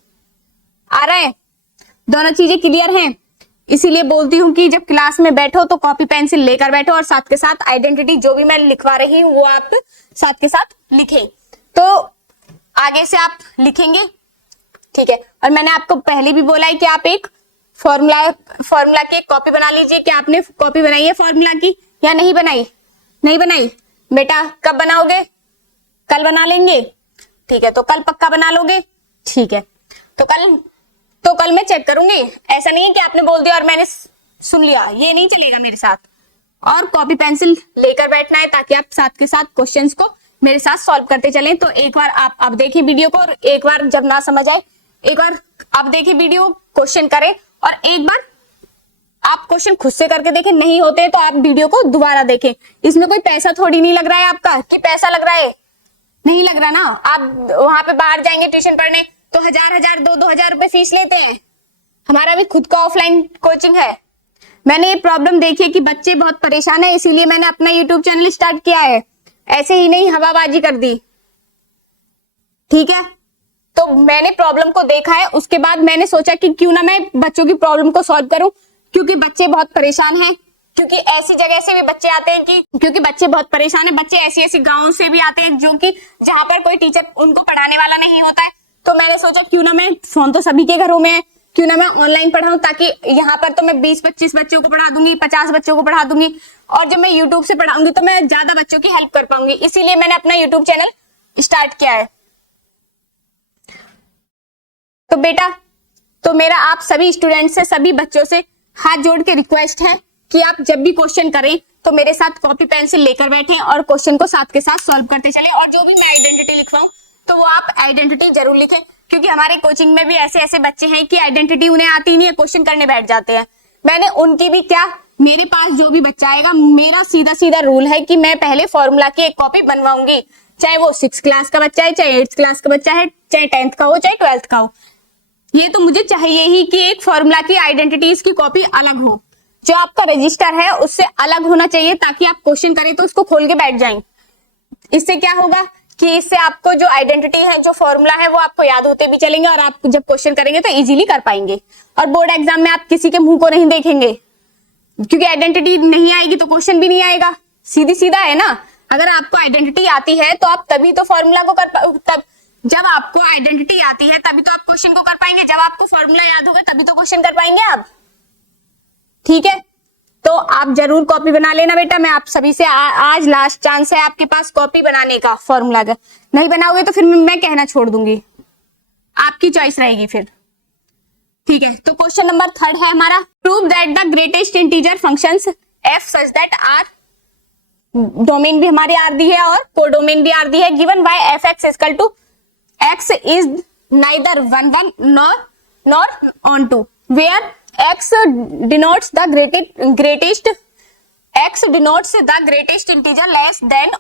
आ रहा है, दोनों चीजें क्लियर हैं। इसीलिए बोलती हूँ कि जब क्लास में बैठो तो कॉपी पेंसिल लेकर बैठो और साथ के साथ आइडेंटिटी जो भी मैं लिखवा रही हूँ वो आप साथ के साथ लिखें। तो आगे से आप लिखेंगे, ठीक है। और मैंने आपको पहले भी बोला है कि आप एक फॉर्मूला की एक कॉपी बना लीजिए। क्या आपने कॉपी बनाई है फॉर्मूला की या नहीं बनाई? नहीं बनाई बेटा, कब बनाओगे? कल बना लेंगे, ठीक है। तो कल पक्का बना लोगे, ठीक है। तो कल मैं चेक करूंगी। ऐसा नहीं है कि आपने बोल दिया और मैंने सुन लिया, ये नहीं चलेगा मेरे साथ। और कॉपी पेंसिल लेकर बैठना है ताकि आप साथ के साथ क्वेश्चंस को मेरे साथ सॉल्व करते चलें। तो एक बार आप अब देखिए वीडियो को, और एक बार जब ना समझ आए एक बार आप देखिए वीडियो, क्वेश्चन करें और एक बार आप क्वेश्चन खुद से करके देखें। नहीं होते तो आप वीडियो को दोबारा देखें। इसमें कोई पैसा थोड़ी नहीं लग रहा है आपका, कि पैसा लग रहा है, नहीं लग रहा ना। आप वहां पे बाहर जाएंगे ट्यूशन पढ़ने तो 1000 2 हजार रुपए फीस लेते हैं। हमारा भी खुद का ऑफलाइन कोचिंग है। मैंने ये प्रॉब्लम देखी है कि बच्चे बहुत परेशान है, इसीलिए मैंने अपना यूट्यूब चैनल स्टार्ट किया है। ऐसे ही नहीं हवाबाजी कर दी, ठीक है। तो मैंने प्रॉब्लम को देखा है, उसके बाद मैंने सोचा कि क्यों ना मैं बच्चों की प्रॉब्लम को सॉल्व करूं, क्योंकि बच्चे बहुत परेशान हैं। क्योंकि ऐसी जगह से भी बच्चे आते हैं कि क्योंकि बच्चे बहुत परेशान है, बच्चे ऐसी ऐसी गांव से भी आते हैं जो कि जहां पर कोई टीचर उनको पढ़ाने वाला नहीं होता है। तो मैंने सोचा क्यों ना मैं, फोन तो सभी के घरों में है, क्यों ना मैं ऑनलाइन पढ़ाऊं, ताकि यहाँ पर तो मैं 20-25 बच्चों को पढ़ा दूंगी, 50 बच्चों को पढ़ा दूंगी, और जब मैं यूट्यूब से पढ़ाऊंगी तो मैं ज्यादा बच्चों की हेल्प कर पाऊंगी। इसीलिए मैंने अपना यूट्यूब चैनल स्टार्ट किया है। तो बेटा, तो मेरा आप सभी स्टूडेंट से, सभी बच्चों से हाथ जोड़ के रिक्वेस्ट है कि आप जब भी क्वेश्चन करें तो मेरे साथ कॉपी पेंसिल लेकर बैठे और क्वेश्चन को साथ के साथ सॉल्व करते चले। और जो भी मैं आइडेंटिटी लिखवाऊं तो वो आप आइडेंटिटी जरूर लिखें, क्योंकि हमारे कोचिंग में भी ऐसे ऐसे बच्चे हैं कि आइडेंटिटी उन्हें आती नहीं है, क्वेश्चन करने बैठ जाते हैं। मैंने उनकी भी क्या, मेरे पास जो भी बच्चा आएगा, मेरा सीधा सीधा रूल है कि मैं पहले फॉर्मूला की एक कॉपी बनवाऊंगी, चाहे वो 6th क्लास का बच्चा है, चाहे 8th क्लास का बच्चा है, चाहे 10th का हो, चाहे 12th का हो। ये तो मुझे चाहिए ही कि एक फॉर्मूला की आइडेंटिटीज की कॉपी अलग हो, जो आपका रजिस्टर है उससे अलग होना चाहिए, ताकि आप क्वेश्चन करें तो उसको खोल के बैठ जाएं। इससे क्या होगा कि इससे आपको जो आइडेंटिटी है, जो फॉर्मूला है, वो आपको याद होते भी चलेंगे और आप जब क्वेश्चन करेंगे तो इजीली कर पाएंगे। और बोर्ड एग्जाम में आप किसी के मुंह को नहीं देखेंगे, क्योंकि आइडेंटिटी नहीं आएगी तो क्वेश्चन भी नहीं आएगा। सीधी सीधा है ना। अगर आपको आइडेंटिटी आती है तो आप तभी तो फॉर्मूला को तब जब आपको आइडेंटिटी आती है तभी तो आप क्वेश्चन को कर पाएंगे। जब आपको फॉर्मूला याद होगा तभी तो क्वेश्चन कर पाएंगे आप, ठीक है। तो आप जरूर कॉपी बना लेना बेटा। मैं आप सभी से आज लास्ट चांस है आपके पास कॉपी बनाने का, फॉर्मूला का। नहीं बनाओगे तो फिर मैं कहना छोड़ दूंगी, आपकी चॉइस रहेगी फिर, ठीक है। तो क्वेश्चन नंबर 3 है हमारा, prove that the greatest integer functions f such that R, domain भी हमारी आर दी है और कोडोमेन भी आर दी है, given by f x equal to x is neither 1 1 nor on 2, where x denotes the greatest integer less than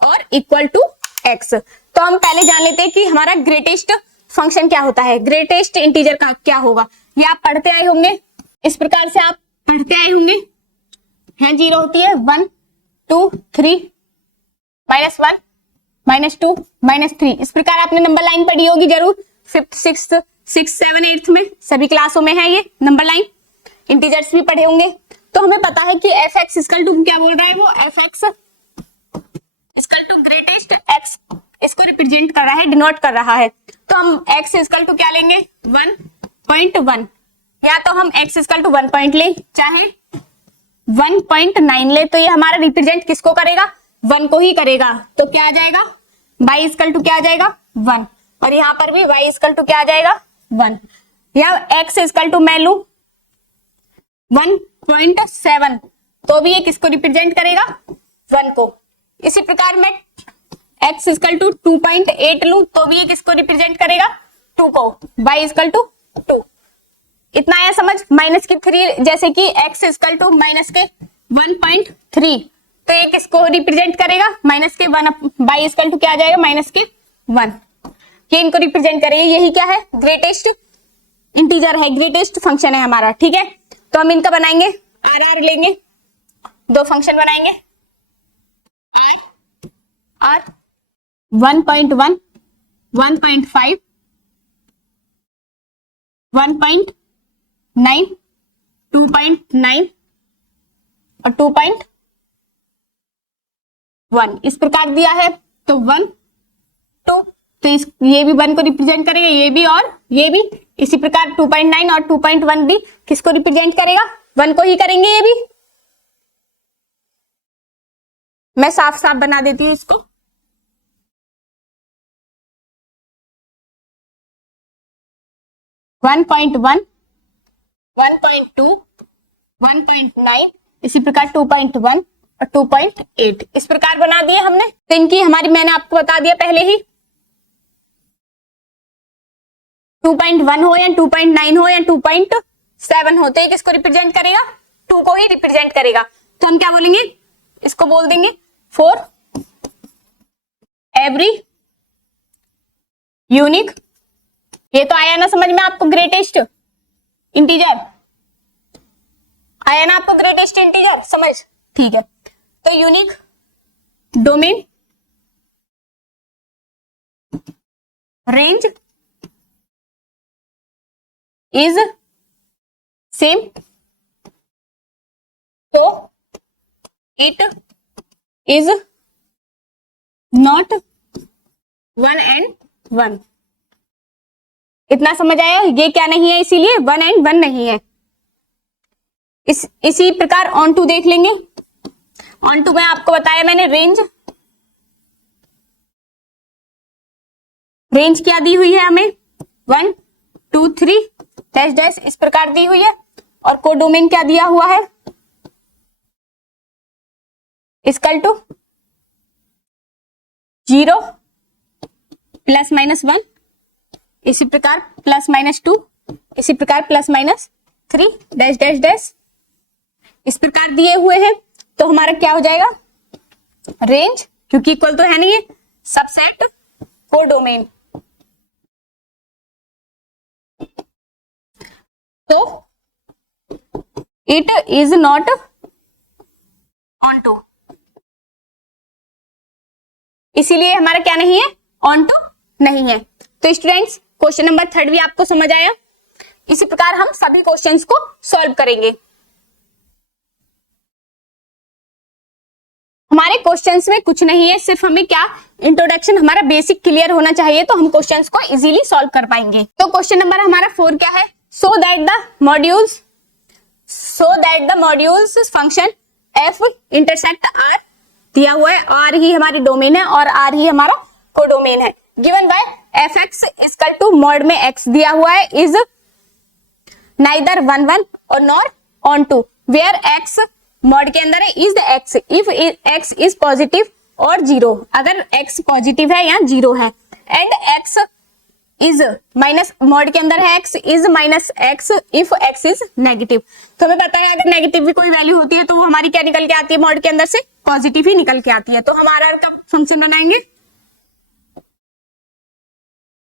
or equal to x। तो हम पहले जान लेते हैं कि हमारा ग्रेटेस्ट फंक्शन क्या होता है, ग्रेटेस्ट इंटीजर का क्या होगा। ये आप पढ़ते आए होंगे, इस प्रकार से आप पढ़ते आए होंगे। है 0 होती है 1 2 3 -1 -2 -3। इस प्रकार आपने नंबर लाइन पढ़ी होगी जरूर, 5th 6th 6th 7th 8th में सभी क्लासों में है ये नंबर लाइन। इंटीजर्स भी पढ़े होंगे। तो हमें पता है कि एफ एक्स इक्वल टू क्या बोल रहा है, वो f x equal to greatest x, इसको रिप्रेजेंट कर रहा है, डिनोट कर रहा है। तो हम एक्स इक्वल टू क्या लेंगे, 1.1, या तो हम एक्स इक्वल टू 1 पॉइंट ले, चाहे 1.9 ले, तो ये हमारा रिप्रेजेंट किसको करेगा, 1 को ही करेगा। तो क्या आ जाएगा, y इक्वल टू क्या आ जाएगा 1, और यहाँ पर भी y इक्वल टू क्या आ जाएगा 1, या x इक्वल टू मैं लू 1.7, तो भी ये किसको रिप्रेजेंट करेगा, 1 को। इसी प्रकार मैं x इक्वल टू 2.8 लू, तो भी ये किसको रिप्रेजेंट करेगा, 2 को। y इक्वल टू 2, इतना आया समझ। माइनस की 3, जैसे कि x इक्वल टू माइनस के 1.3, तो ये किसको रिप्रेजेंट करेगा, माइनस के 1, y इक्वल टू क्या आ जाएगा, माइनस के 1, ये इनको रिप्रेजेंट करेंगे। यही क्या है, ग्रेटेस्ट इंटीजर है, ग्रेटेस्ट फंक्शन है हमारा, ठीक है। तो हम इनका बनाएंगे आर लेंगे, 2 फंक्शन बनाएंगे, आर 1.1, 1.5, 1.9, 2.9 और 2.1 इस प्रकार दिया है। तो 1 2, तो ये भी 1 को रिप्रेजेंट करेगा, ये भी और ये भी। इसी प्रकार 2.9 और 2.1 भी किसको रिप्रेजेंट करेगा, 1 को ही करेंगे। ये भी मैं साफ साफ बना देती हूँ इसको। 1.1, 1.2, 1.9, इसी प्रकार 2.1 और 2.8 इस प्रकार बना दिए हमने। तो इनकी हमारी मैंने आपको बता दिया पहले ही, 2.1 हो या 2.9 हो या 2.7 होते, किसको रिप्रेजेंट करेगा, 2 को ही रिप्रेजेंट करेगा। तो हम क्या बोलेंगे, इसको बोल देंगे फॉर एवरी यूनिक, ये तो आया ना समझ में आपको, ग्रेटेस्ट इंटीजर आया ना आपको, ग्रेटेस्ट इंटीजर समझ, ठीक है। तो unique domain range is same, so it is not 1 and 1। इतना समझ आया, ये क्या नहीं है, इसीलिए 1 and 1 नहीं है। इसी प्रकार ऑन टू देख लेंगे। ऑन टू में आपको बताया मैंने, रेंज क्या दी हुई है हमें, 1 2 3 डैश डैश इस प्रकार दी हुई है। और कोडोमेन क्या दिया हुआ है, इक्वल टू 0 ±1, इसी प्रकार ±2, इसी प्रकार ±3 डैश डैश डैश इस प्रकार दिए हुए हैं। तो हमारा क्या हो जाएगा, रेंज, क्योंकि इक्वल तो है नहीं है, सबसेट कोडोमेन। तो it is not onto, इसीलिए हमारा क्या नहीं है, ऑन टू नहीं है। तो स्टूडेंट्स क्वेश्चन नंबर 3 भी आपको समझ आया। इसी प्रकार हम सभी क्वेश्चंस को सॉल्व करेंगे। हमारे क्वेश्चंस में कुछ नहीं है, सिर्फ हमें क्या, इंट्रोडक्शन हमारा बेसिक क्लियर होना चाहिए, तो हम क्वेश्चंस को इजीली सॉल्व कर पाएंगे। तो क्वेश्चन नंबर हमारा 4 क्या है, so that the modules function f intersect r दिया हुआ है, r ही हमारी डोमेन है और r ही हमारा कोडोमेन है। Given by fx equal to mod में x दिया हुआ है, इज नाइदर 1 1 और nor onto, where x mod के अंदर है, is x if x is positive और 0, अगर x पॉजिटिव है या 0 है, and x is minus, mod के अंदर है x is minus x if x is negative. तो हमें पता है अगर नेगेटिव भी कोई वैल्यू होती है तो वो हमारी क्या निकल के आती है, मॉड के अंदर से पॉजिटिव ही निकल के आती है। तो हम आर का फंक्शन बनाएंगे,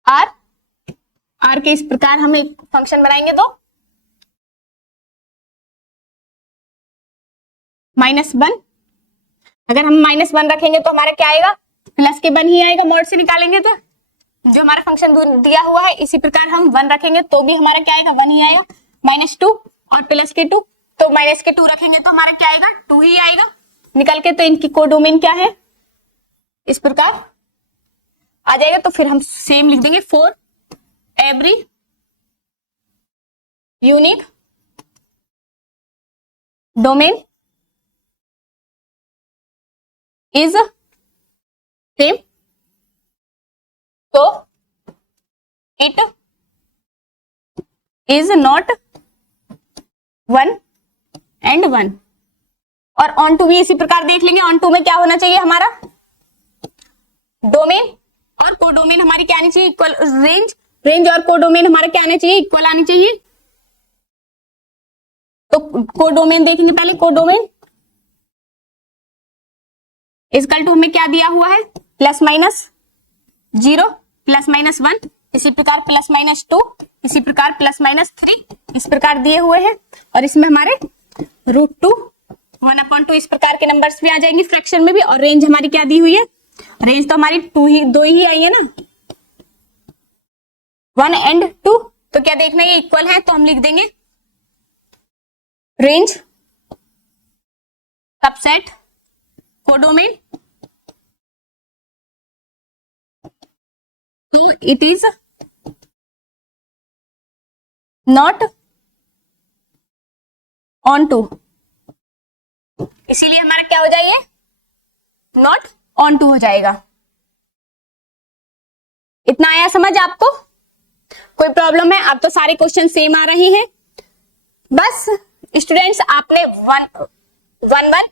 आर के इस प्रकार हम एक फंक्शन बनाएंगे। तो -1, अगर हम -1 रखेंगे तो हमारा क्या आएगा, प्लस के 1 ही आएगा, मॉड से निकालेंगे तो जो हमारा फंक्शन दिया हुआ है इसी प्रकार हम 1 रखेंगे तो भी हमारा क्या आएगा, 1 ही आएगा। -2 और प्लस के 2, तो माइनस के 2 रखेंगे तो हमारा क्या आएगा, 2 ही आएगा निकल के। तो इनकी कोडोमेन क्या है, इस प्रकार आ जाएगा। तो फिर हम सेम लिख देंगे, for every unique domain is same, तो इट इज नॉट 1 and 1। और ऑन टू भी इसी प्रकार देख लेंगे। ऑन टू में क्या होना चाहिए, हमारा डोमेन और कोडोमेन हमारी क्या आनी चाहिए, इक्वल। रेंज और कोडोमेन हमारा क्या आना चाहिए, इक्वल आनी चाहिए। तो कोडोमेन देखेंगे पहले। कोडोमेन इक्वल टू हमें क्या दिया हुआ है, ±0 ±1, इसी प्रकार ±2, इसी प्रकार ±3, इस प्रकार दिए हुए हैं। और इसमें हमारे √2 1/2 इस प्रकार के नंबर्स भी आ जाएंगे फ्रैक्शन में भी। और रेंज हमारी क्या दी हुई है, रेंज तो हमारी 2 ही आई है ना, 1 and 2। तो क्या देखना है, ये इक्वल है तो हम लिख देंगे रेंज सबसेट कोडोमेन, तो it is not onto, इसीलिए हमारा क्या हो जाएगा, नॉट ऑन टू हो जाएगा। इतना आया समझ आपको, कोई प्रॉब्लम है? अब तो सारे क्वेश्चन सेम आ रहे हैं। बस स्टूडेंट्स आपने 1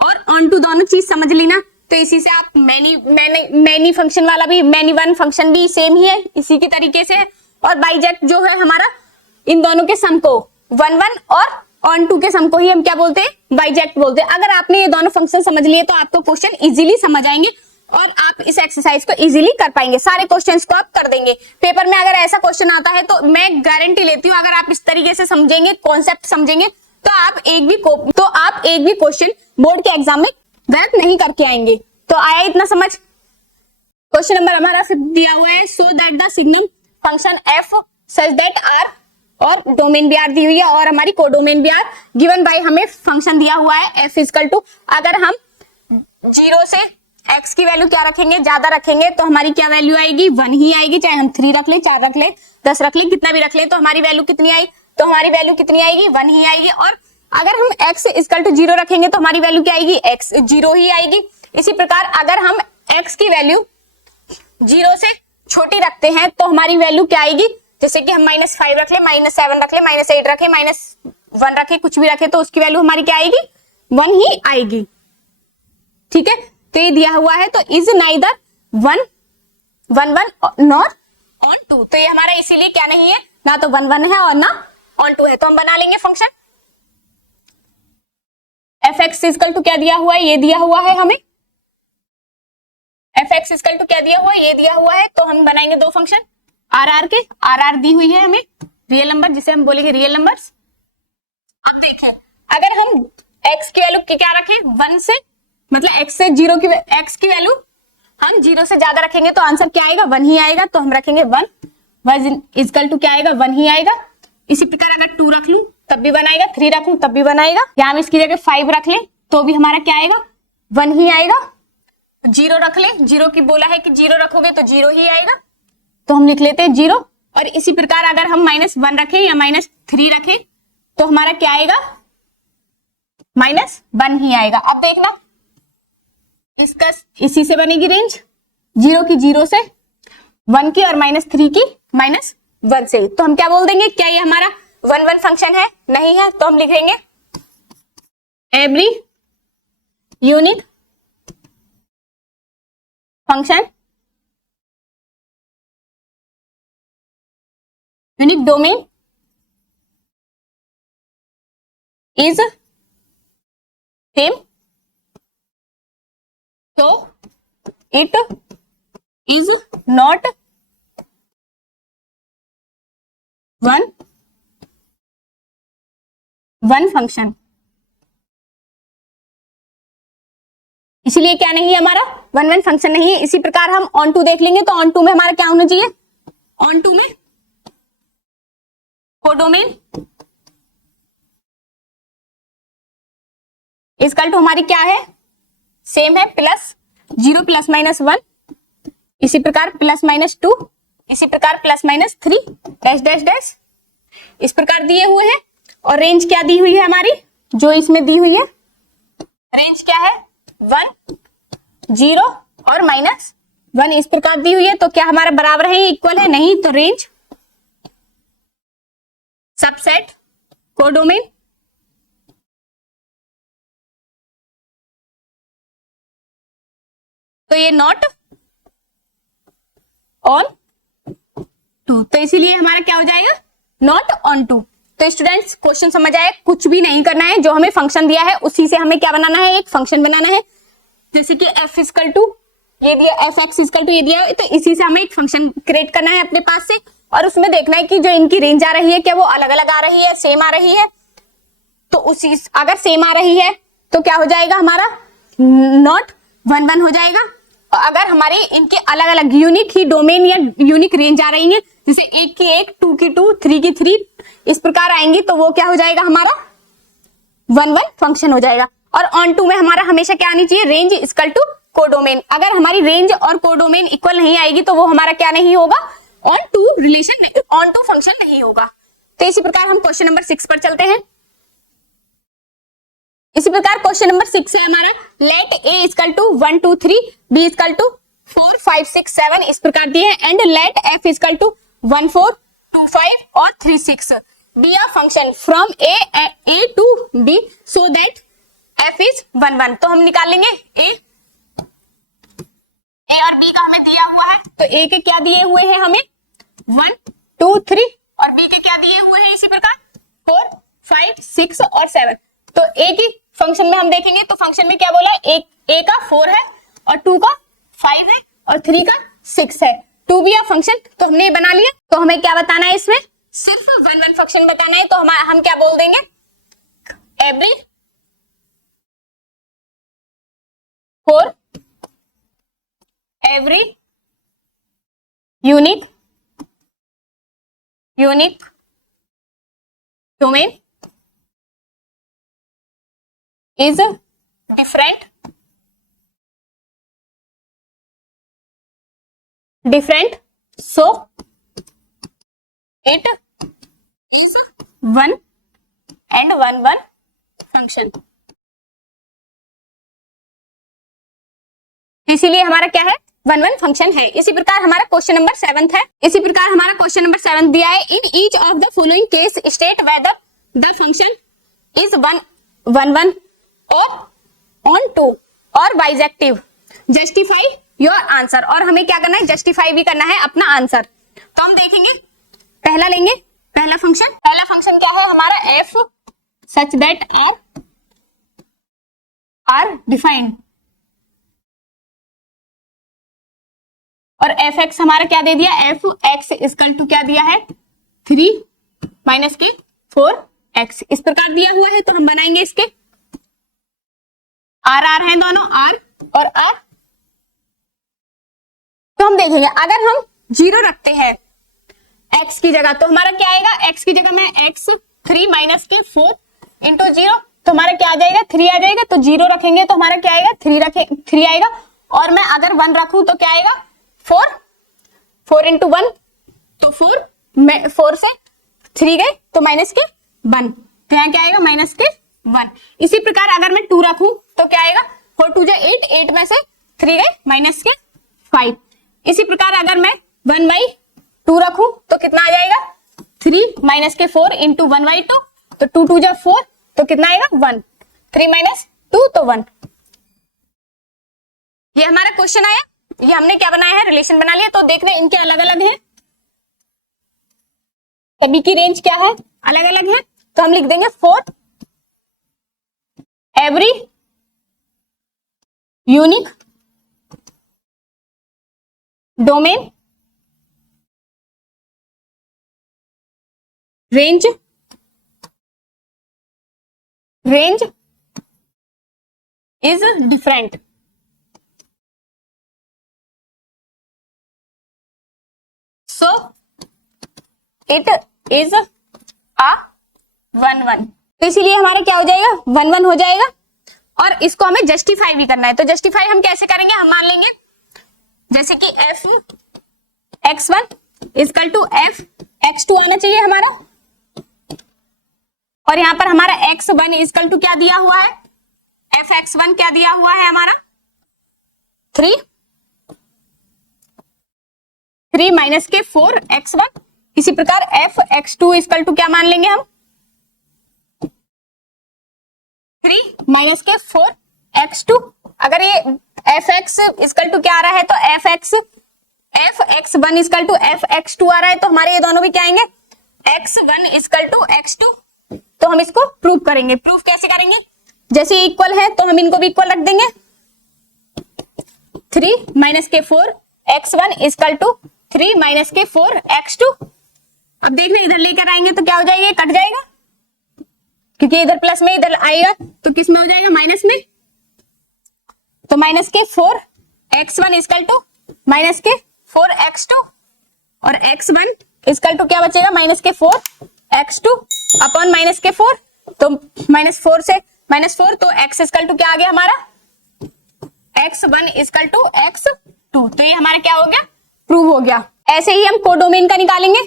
और ऑन टू दोनों चीज समझ ली ना, तो इसी से आप मैनी फंक्शन वाला भी, मैनी 1 फंक्शन भी सेम ही है इसी की तरीके से। और बाइजेक्ट जो है हमारा, इन दोनों के सम को 1 और ऑन टू के सम को ही हम क्या बोलते हैं, बाइजेक्ट बोलते हैं। अगर आपने ये दोनों फंक्शन समझ लिए तो आपको क्वेश्चन इजीली समझ आएंगे और आप इस एक्सरसाइज को इजीली कर पाएंगे। सारे क्वेश्चंस को आप कर देंगे। पेपर में अगर ऐसा क्वेश्चन आता है तो मैं गारंटी लेती हूँ, अगर आप इस तरीके से समझेंगे, कॉन्सेप्ट समझेंगे, तो आप एक भी क्वेश्चन बोर्ड के एग्जाम में गलत नहीं करके आएंगे। तो आया इतना समझ? क्वेश्चन नंबर हमारा दिया हुआ है, so that the signum function f such that R, और डोमेन भी आर दी हुई है और हमारी कोडोमेन भी आर गिवन बाय, हमें फंक्शन दिया हुआ है एफ इक्वल टू, अगर हम 0 से x की वैल्यू क्या रखेंगे, ज्यादा रखेंगे तो हमारी क्या वैल्यू आएगी, 1 ही आएगी। चाहे हम 3 रख ले, 4 रख ले, 10 रख ले, कितना भी रख ले, तो हमारी वैल्यू कितनी आई, तो हमारी वैल्यू कितनी आएगी, 1 ही आएगी। और अगर हम x इक्वल टू 0 रखेंगे तो हमारी वैल्यू क्या आएगी, x 0 ही आएगी। इसी प्रकार अगर हम x की वैल्यू 0 से छोटी रखते हैं तो हमारी वैल्यू क्या आएगी, जैसे कि हम -5 रख ले, -7 रख ले, -8 रखे, -1 रखे, कुछ भी रखे, तो उसकी वैल्यू हमारी क्या आएगी, 1 ही आएगी। ठीक है, तो ये दिया हुआ है, तो is neither 1 nor onto, तो ये हमारा इसीलिए क्या नहीं है, ना तो 1 है और ना ऑन टू है। तो हम बना लेंगे function f x equal to क्या दिया हुआ है, ये दिया हुआ है हमें, एफ एक्स इक्वल टू क्या दिया हुआ है, ये दिया हुआ है। तो हम बनाएंगे 2 फंक्शन आर आर के, आर आर दी हुई है हमें रियल नंबर, जिसे हम बोलेंगे रियल नंबर्स। अब देखें, अगर हम x की वैल्यू क्या रखें, 1 से, मतलब x से 0 की, x की वैल्यू हम 0 से ज्यादा रखेंगे तो आंसर क्या आएगा, 1 ही आएगा। तो हम रखेंगे 1 इक्वल टू क्या आएगा, 1 ही आएगा। इसी प्रकार अगर 2 रख लूं तब भी 1 आएगा, 3 रख लूं तब भी 1 आएगा, या हम इसकी जगह 5 रख लें तो भी हमारा क्या आएगा, 1 ही आएगा। 0 रख ले, 0 की बोला है कि 0 रखोगे तो 0 ही आएगा, तो हम लिख लेते हैं 0। और इसी प्रकार अगर हम -1 रखें या -3 रखें तो हमारा क्या आएगा, -1 ही आएगा। अब देखना, इसका इसी से बनेगी रेंज 0 की 0 से, 1 की, और -3 की -1 से। तो हम क्या बोल देंगे, क्या ये हमारा 1 फंक्शन है, नहीं है, तो हम लिखेंगे every unique function unique domain is same, तो इट इज नॉट 1 फंक्शन। इसलिए क्या नहीं है हमारा, वन वन फंक्शन नहीं है। इसी प्रकार हम ऑन टू देख लेंगे, तो ऑन टू में हमारा क्या होना चाहिए, ऑन टू में कोडोमेन इक्वल टू हमारी क्या है, सेम है, प्लस 0 प्लस माइनस 1, इसी प्रकार प्लस माइनस 2, इसी प्रकार plus minus 3 dash dash dash, इस प्रकार दिए हुए हैं। और रेंज क्या दी हुई है हमारी, जो इसमें दी हुई है, रेंज क्या है 1 0 और माइनस 1 इस प्रकार दी हुई है। तो क्या हमारा बराबर है, इक्वल है, नहीं। तो रेंज सबसेट कोडोमेन तो ये नॉट ऑन टू, तो इसीलिए हमारा क्या हो जाएगा, नॉट ऑन टू। तो स्टूडेंट्स क्वेश्चन समझ आए, कुछ भी नहीं करना है, जो हमें फंक्शन दिया है उसी से हमें क्या बनाना है, एक फंक्शन बनाना है। जैसे कि f इक्वल टू ये दिया, एफ एक्स इक्वल टू ये दिया है, तो इसी से हमें एक फंक्शन क्रिएट करना है अपने पास से, और उसमें देखना है कि जो इनकी रेंज आ रही है क्या वो अलग अलग आ रही है, सेम आ रही है। तो उसी अगर सेम आ रही है तो क्या हो जाएगा हमारा, नॉट वन वन हो जाएगा। और अगर हमारे इनके अलग अलग यूनिक ही डोमेन या यूनिक रेंज आ रही है, जैसे 1 की 1, 2 की 2, 3 की 3 इस प्रकार आएंगी, तो वो क्या हो जाएगा हमारा वन वन फंक्शन हो जाएगा। और ऑन टू में हमारा हमेशा क्या आनी चाहिए, रेंज इक्वल टू कोडोमेन। अगर हमारी रेंज और कोडोमेन इक्वल नहीं आएगी तो वो हमारा क्या नहीं होगा, onto relation, onto function नहीं होगा। तो इसी प्रकार हम क्वेश्चन नंबर 6 पर चलते हैं। इसी प्रकार क्वेश्चन नंबर 6 है हमारा, let A equal to 1 2 3, B equal to 4 5 6 7 इस प्रकार दिए हैं, and let f equal to 1 4 2 5 और 3 6 be a function from A to B so that f is 1 1। तो हम निकाल लेंगे ए और बी का हमें दिया हुआ है, तो ए के क्या दिए हुए हैं हमें 1 2 3 और बी के क्या दिए हुए हैं इसी प्रकार 4 5 6 और 7। तो ए की फंक्शन में हम देखेंगे तो फंक्शन में क्या बोला, ए का 4 है और 2 का 5 है और 3 का 6 है, टू बी अ फंक्शन। तो हमने ये बना लिया। तो हमें क्या बताना है, इसमें सिर्फ वन वन फंक्शन बताना है। तो हम क्या बोल देंगे, every for every unique domain is different so it is one and one function। इसीलिए हमारा क्या है, वन वन फंक्शन है। इसी प्रकार हमारा क्वेश्चन नंबर 7 है। इसी प्रकार हमारा क्वेश्चन नंबर 7 दिया है, in each of the following case state whether the function is one one और ऑन टू और बाइजेक्टिव, जस्टिफाई योर आंसर। और हमें क्या करना है, जस्टिफाई भी करना है अपना आंसर। तो हम देखेंगे, पहला लेंगे, पहला फंक्शन क्या है हमारा, f such that R defined, और एफ एक्स हमारा क्या दे दिया, एफ एक्स इक्वल टू क्या दिया है 3 माइनस के 4 एक्स इस प्रकार दिया हुआ है। तो हम बनाएंगे इसके आर आर है दोनों, आर और आर। तो हम देखेंगे अगर हम 0 रखते हैं x की जगह, तो हमारा क्या आएगा, x की जगह में x 3 माइनस के 4 इंटू 0, तो हमारा क्या आ जाएगा 3 आ जाएगा। तो 0 रखेंगे तो हमारा क्या आएगा 3 आएगा। और मैं अगर 1 रखूं तो क्या आएगा 4 इंटू 1, तो 4 से 3 गए तो माइनस के 1, तो यहाँ क्या आएगा माइनस के 1। इसी प्रकार अगर मैं 2 रखूं तो क्या आएगा 4 2 8, 8 में से 3 गए माइनस के 5। इसी प्रकार अगर मैं 1/2 रखूं तो कितना आ जाएगा 3 माइनस के 4 इंटू 1/2, तो 2 2 4, तो कितना आएगा 1, 3 माइनस 2 तो 1। ये हमारा क्वेश्चन आया, ये हमने क्या बनाया है, रिलेशन बना लिया। तो देख रहे हैं इनके अलग अलग है, सभी की रेंज क्या है, अलग अलग है। तो हम लिख देंगे for every unique domain range is different. So it is a 1 1। तो इसीलिए हमारा क्या हो जाएगा 1 1 हो जाएगा। और इसको हमें जस्टिफाई भी करना है। तो जस्टिफाई हम कैसे करेंगे, हम मान लेंगे जैसे कि f x1 equal to f x2 आना चाहिए हमारा, और यहां पर हमारा x1 इक्वल टू क्या दिया हुआ है, f x1 क्या दिया हुआ है हमारा 3 माइनस के 4 x1। इसी प्रकार f x2 इक्वल टू क्या मान लेंगे हम 3 माइनस के 4 x2। अगर ये f x इक्वल टू क्या आ रहा है तो f x1 equal to f x2 आ रहा है, तो हमारे ये दोनों भी क्या आएंगे x1 इक्वल टू x2। तो हम इसको प्रूव करेंगे। प्रूफ कैसे करेंगे, जैसे इक्वल है तो हम इनको भी इक्वल रख देंगे। 3 माइनस के 4 x1 इक्वल टू 3 माइनस के 4 x2। अब देखना इधर लेकर आएंगे तो क्या हो जाएगा, कट जाएगा, क्योंकि इधर प्लस में इधर आएगा तो किस में हो जाएगा माइनस में। तो माइनस के 4 x1 इक्वल टू माइनस के 4 x2, और x1 इक्वल टू क्या बचेगा माइनस के 4 x2 अपॉन माइनस के 4। तो -4 से -4, तो x इक्वल टू क्या आ गया हमारा x1 इक्वल टू x2। तो ये हमारा क्या हो गया, प्रूव हो गया। ऐसे ही हम कोडोमेन का निकालेंगे।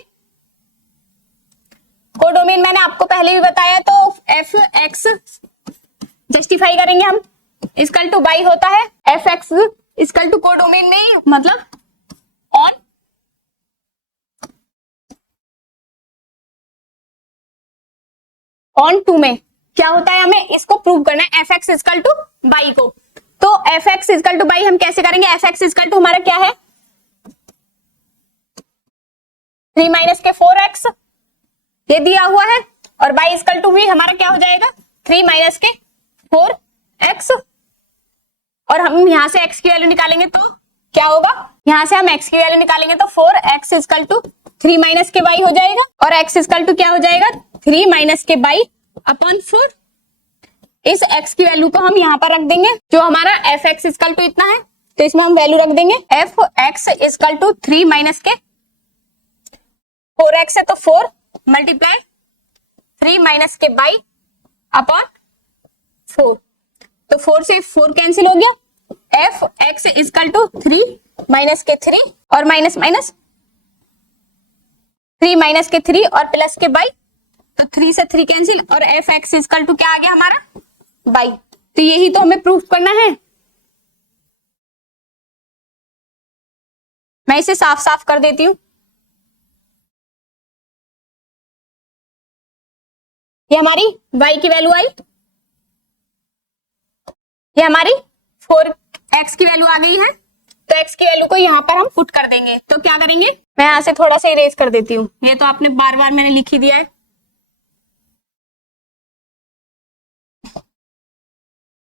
कोडोमेन मैंने आपको पहले भी बताया, तो एफ एक्स जस्टिफाई करेंगे हम इक्वल टू बाई होता है f x equal to codomain में ही, मतलब ऑन टू में क्या होता है, हमें इसको प्रूव करना है f x equal two by को। तो F x equal two by हम कैसे करेंगे, एफ एक्स इक्वल टू हमारा क्या है 3 माइनस के 4x ये दिया हुआ है, और बाई इक्वल टू भी हमारा क्या हो जाएगा 3 माइनस के 4x। और हम यहां से x की वैल्यू निकालेंगे तो क्या होगा, यहां से हम x की वैल्यू निकालेंगे तो 4x इक्वल टू 3 माइनस के बाई हो जाएगा, और x इक्वल टू क्या हो जाएगा 3 माइनस के बाई अपॉन 4। इस x की वैल्यू को हम यहां पर रख देंगे, जो हमारा एफ एक्स इक्वल टू इतना है, तो इसमें हम वैल्यू रख देंगे f x equal to 3 minus के 4x है तो 4 मल्टीप्लाई 3 माइनस के बाई अपॉन 4। तो 4 से 4 कैंसिल हो गया, f x equal to 3 minus के 3 और माइनस माइनस 3 माइनस के 3 और प्लस के बाई, तो 3 से 3 कैंसिल, और एफ एक्स इक्वल टू क्या आ गया हमारा बाई। तो यही तो हमें प्रूफ करना है। मैं इसे साफ साफ कर देती हूं। ये हमारी y की वैल्यू आई, ये हमारी 4x की वैल्यू आ गई है, तो x की वैल्यू को यहां पर हम पुट कर देंगे। तो क्या करेंगे, मैं यहां से थोड़ा सा इरेज कर देती हूँ, ये तो आपने बार बार मैंने लिख ही दिया है।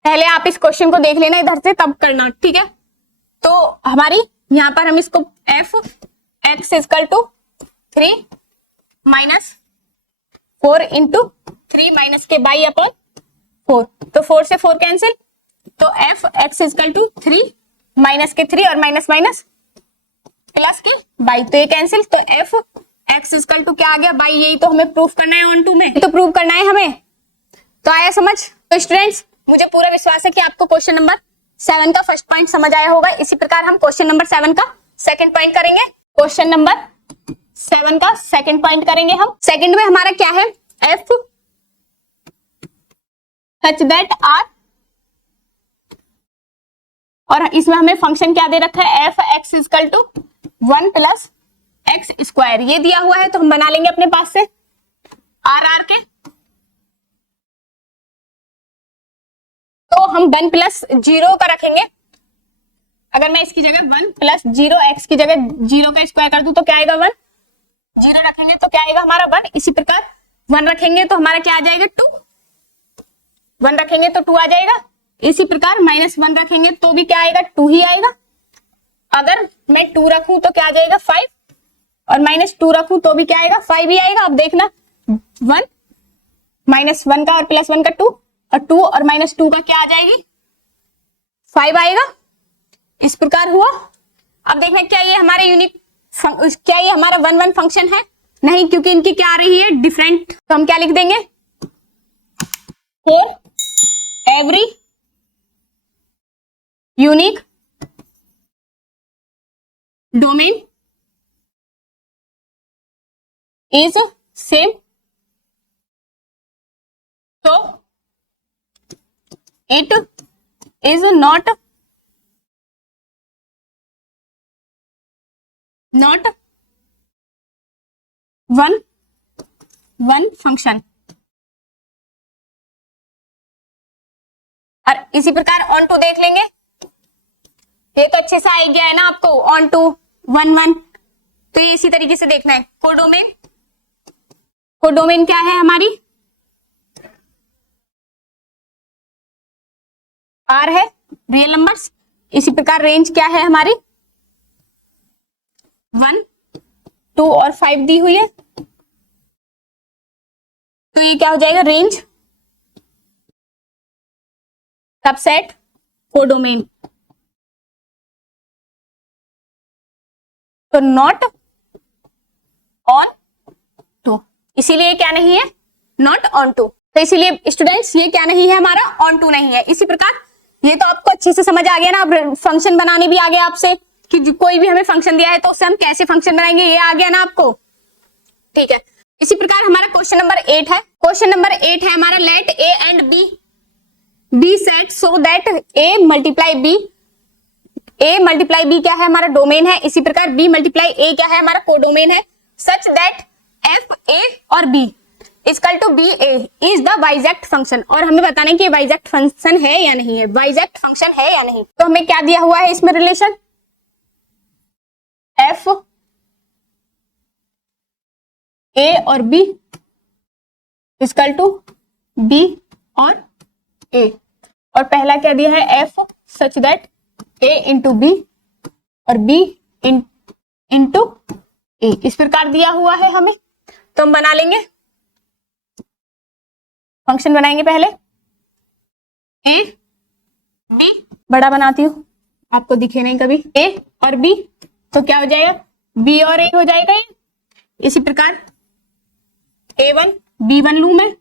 पहले आप इस क्वेश्चन को देख लेना इधर से, तब करना, ठीक है। तो हमारी यहां पर हम इसको f x equal to 3 minus 4 into 3 minus के बाई अपॉन 4, तो 4 से 4 कैंसिल, तो F x equal to 3 minus के 3 और माइनस माइनस प्लस की बाई, तो ये कैंसिल, तो एफ एक्स इक्वल टू क्या आ गया बाई। यही तो हमें प्रूफ करना है ऑन टू में, तो प्रूव करना है हमें। तो आया समझ। तो स्टूडेंट्स मुझे पूरा विश्वास है कि आपको क्वेश्चन नंबर 7 का फर्स्ट पॉइंट समझ आया होगा। इसी प्रकार हम क्वेश्चन नंबर 7 का सेकंड पॉइंट करेंगे। क्वेश्चन नंबर 7 का सेकंड पॉइंट करेंगे हम। सेकंड में हमारा क्या है, एफ सच दैट आर, और इसमें हमें फंक्शन क्या दे रखा है, f x equal to 1 plus x square, ये दिया हुआ है। तो हम बना लेंगे अपने पास से आर आर के, तो हम 1 प्लस 0 का रखेंगे। अगर मैं इसकी जगह 1 प्लस 0 एक्स की जगह 0 का स्क्वायर कर दूं तो क्या आएगा 1, 0 रखेंगे तो क्या आएगा हमारा 1। इसी प्रकार 1 रखेंगे तो हमारा क्या आ जाएगा 2, 1 रखेंगे तो 2 आ जाएगा। इसी प्रकार -1 रखेंगे तो भी क्या आएगा 2 ही आएगा। अगर मैं 2 रखूं तो क्या आ जाएगा 5, और -2 रखूं तो भी क्या आएगा 5 ही आएगा। अब देखना 1 -1 का और +1 का 2, और 2 और -2 का क्या आ जाएगी 5 आएगा। इस प्रकार हुआ। अब देखना क्या ये हमारे यूनिक क्या ये हमारा वन वन फंक्शन है? नहीं, क्योंकि इनकी क्या आ रही है, डिफरेंट। तो हम क्या लिख देंगे, for every unique domain is same, so it is not one function। और इसी प्रकार ऑन टू देख लेंगे, ये तो अच्छे से आ गया है ना आपको, ऑन टू वन वन। तो ये इसी तरीके से देखना है। कोडोमेन, कोडोमेन क्या है हमारी, आर है, रियल नंबर्स। इसी प्रकार रेंज क्या है हमारी, 1, 2 और 5 दी हुई है। तो ये क्या हो जाएगा, रेंज सबसेट कोडोमेन। तो नॉट ऑन टू, इसीलिए क्या नहीं है, नॉट ऑन टू। तो इसीलिए स्टूडेंट्स ये क्या नहीं है हमारा, ऑन टू नहीं है। इसी प्रकार ये तो आपको अच्छे से समझ आ गया ना। अब फंक्शन बनाने भी आ गया आपसे कि कोई भी हमें फंक्शन दिया है तो उससे हम कैसे फंक्शन बनाएंगे, ये आ गया ना आपको, ठीक है। इसी प्रकार हमारा क्वेश्चन नंबर 8 है। क्वेश्चन नंबर 8 है हमारा, let A and B B set so that A multiply B. A multiply B क्या है, हमारा डोमेन है। इसी प्रकार बी मल्टीप्लाई ए क्या है, हमारा कोडोमेन है। सच दैट एफ ए और B equal to B A is the bijective function. और हमें बताना है कि बाइजेक्ट फंक्शन है या नहीं है, बाइजेक्ट फंक्शन है या नहीं। तो हमें क्या दिया हुआ है इसमें रिलेशन, एफ ए और बी इक्वल टू बी और ए। और पहला क्या दिया है, f such that A into B और बी इंटू ए, इस प्रकार दिया हुआ है हमें। तो हम बना लेंगे, फंक्शन बनाएंगे पहले, ए बी, बड़ा बनाती हूं आपको दिखे नहीं कभी, ए और बी। तो क्या हो जाएगा, बी और ए हो जाएगा ये। इसी प्रकार A1 B1 लू मैं,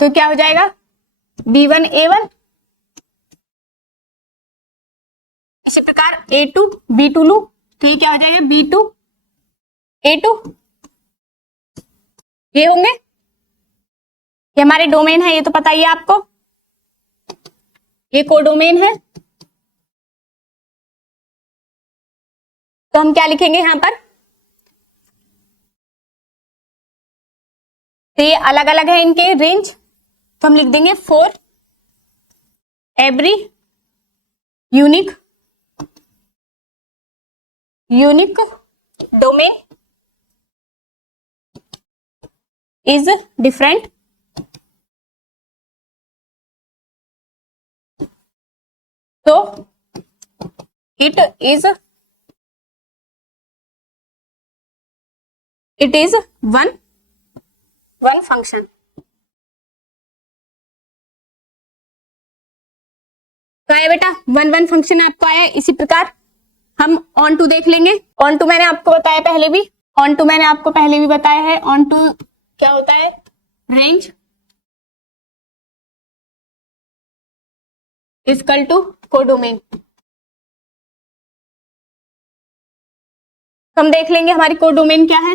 तो क्या हो जाएगा, B1 A1। इसी प्रकार A2 B2 लू, तो ये क्या हो जाएगा, B2 A2। ये होंगे, ये हमारे डोमेन है, ये तो पता ही है आपको, ये कोडोमेन है। तो हम क्या लिखेंगे यहां पर, तो ये अलग अलग है इनके रेंज, तो हम लिख देंगे for every unique domain is different, so it is one function। तो आया बेटा, वन फंक्शन आपको आया। इसी प्रकार हम ऑन टू देख लेंगे। ऑन टू मैंने आपको बताया पहले भी, बताया है। ऑन टू क्या होता है, रेंज इक्वल टू कोडोमेन। हम देख लेंगे हमारी कोडोमेन क्या है,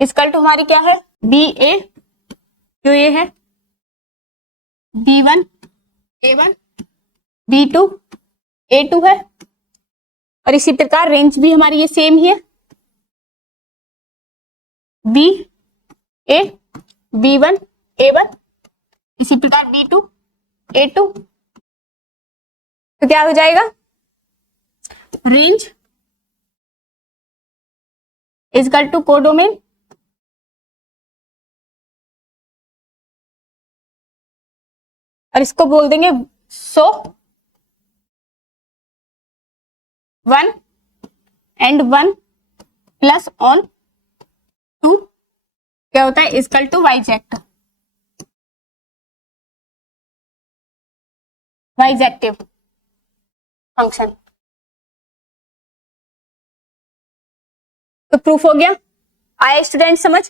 इक्वल टू हमारी क्या है, बी ए, जो ये है B1 A1 B2 A2 है। और इसी प्रकार रेंज भी हमारी ये सेम ही है, बी ए B1 A1, इसी प्रकार B2 A2। तो क्या हो जाएगा, रेंज इक्वल टू कोडोमेन। और इसको बोल देंगे सो 1 and 1 प्लस ऑन 2 क्या होता है, इक्वल टू बाइजेक्टिव फंक्शन। तो प्रूफ हो गया। आया स्टूडेंट समझ?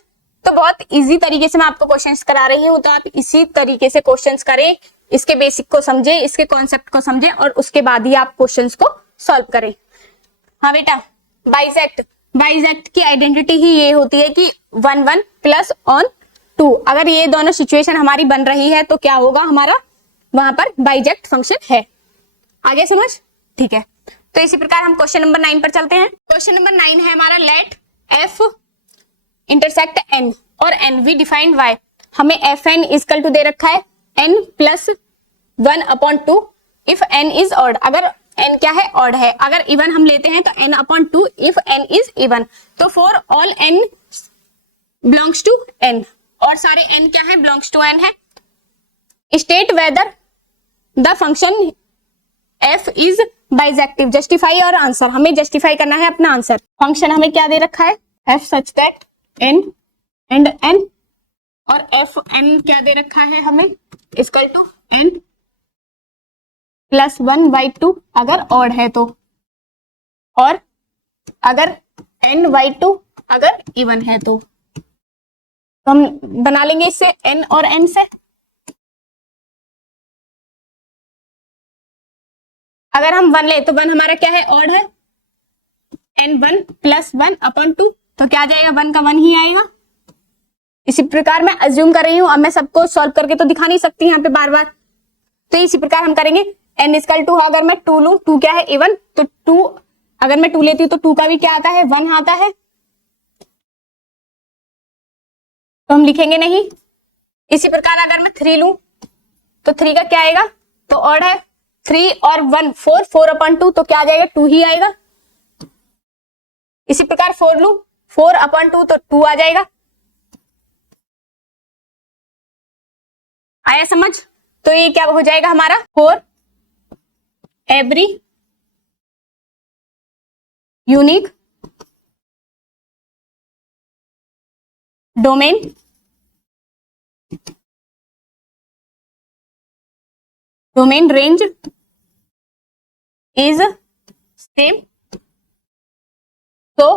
तो बहुत इजी तरीके से मैं आपको क्वेश्चंस करा रही हूँ, तो आप इसी तरीके से क्वेश्चंस करें, इसके बेसिक को समझे, इसके कॉन्सेप्ट को समझे और उसके बाद ही आप क्वेश्चंस को सॉल्व करें। हाँ बेटा, बाइजेक्ट की आइडेंटिटी ही ये होती है कि 1 1 प्लस ऑन 2, अगर ये दोनों सिचुएशन हमारी बन रही है तो क्या होगा, हमारा वहां पर बाइजेक्ट फंक्शन है। आगे समझ? ठीक है, तो इसी प्रकार हम क्वेश्चन नंबर 9 पर चलते हैं। क्वेश्चन नंबर 9 है हमारा, लेट एफ इंटरसेक्ट एन और एन वी डिफाइंड वाई। हमें एफ एन इक्वल टू दे रखा है n plus 1/2 if N is odd, अगर एन क्या है, ऑड है। अगर इवन हम लेते हैं तो n/2 if N is even. तो for all N belongs to N, और सारे एन क्या है, बिलोंग्स टू एन है। State whether the function F is bijective, justify और आंसर, हमें जस्टिफाई करना है अपना आंसर। फंक्शन हमें क्या दे रखा है, f such that N and N, और एफ एन क्या दे रखा है हमें, इक्वल टू एन प्लस 1/2 अगर ऑड है तो, और अगर n/2 अगर इवन है तो हम बना लेंगे इससे n और n से। अगर हम 1 ले तो 1 हमारा क्या है, ऑड है, n1 प्लस 1/2, तो क्या आ जाएगा, 1 का 1 ही आएगा। इसी प्रकार मैं अज्यूम कर रही हूं, अब मैं सबको सॉल्व करके तो दिखा नहीं सकती यहाँ पे बार बार, तो इसी प्रकार हम करेंगे। n इक्वल टू, अगर मैं 2 लूं, 2 क्या है, इवन, तो 2 अगर मैं 2 लेती हूँ तो 2 का भी क्या आता है, 1 आता है, तो हम लिखेंगे नहीं। इसी प्रकार अगर मैं 3 लूं तो 3 का क्या आएगा, तो ऑड है, 3 और 1 4, 4/2, तो क्या आ जाएगा, 2 ही आएगा। इसी प्रकार 4 लूं, 4/2 तो 2 आ जाएगा। आया समझ? तो ये क्या हो जाएगा हमारा, 4 every unique domain range is same, so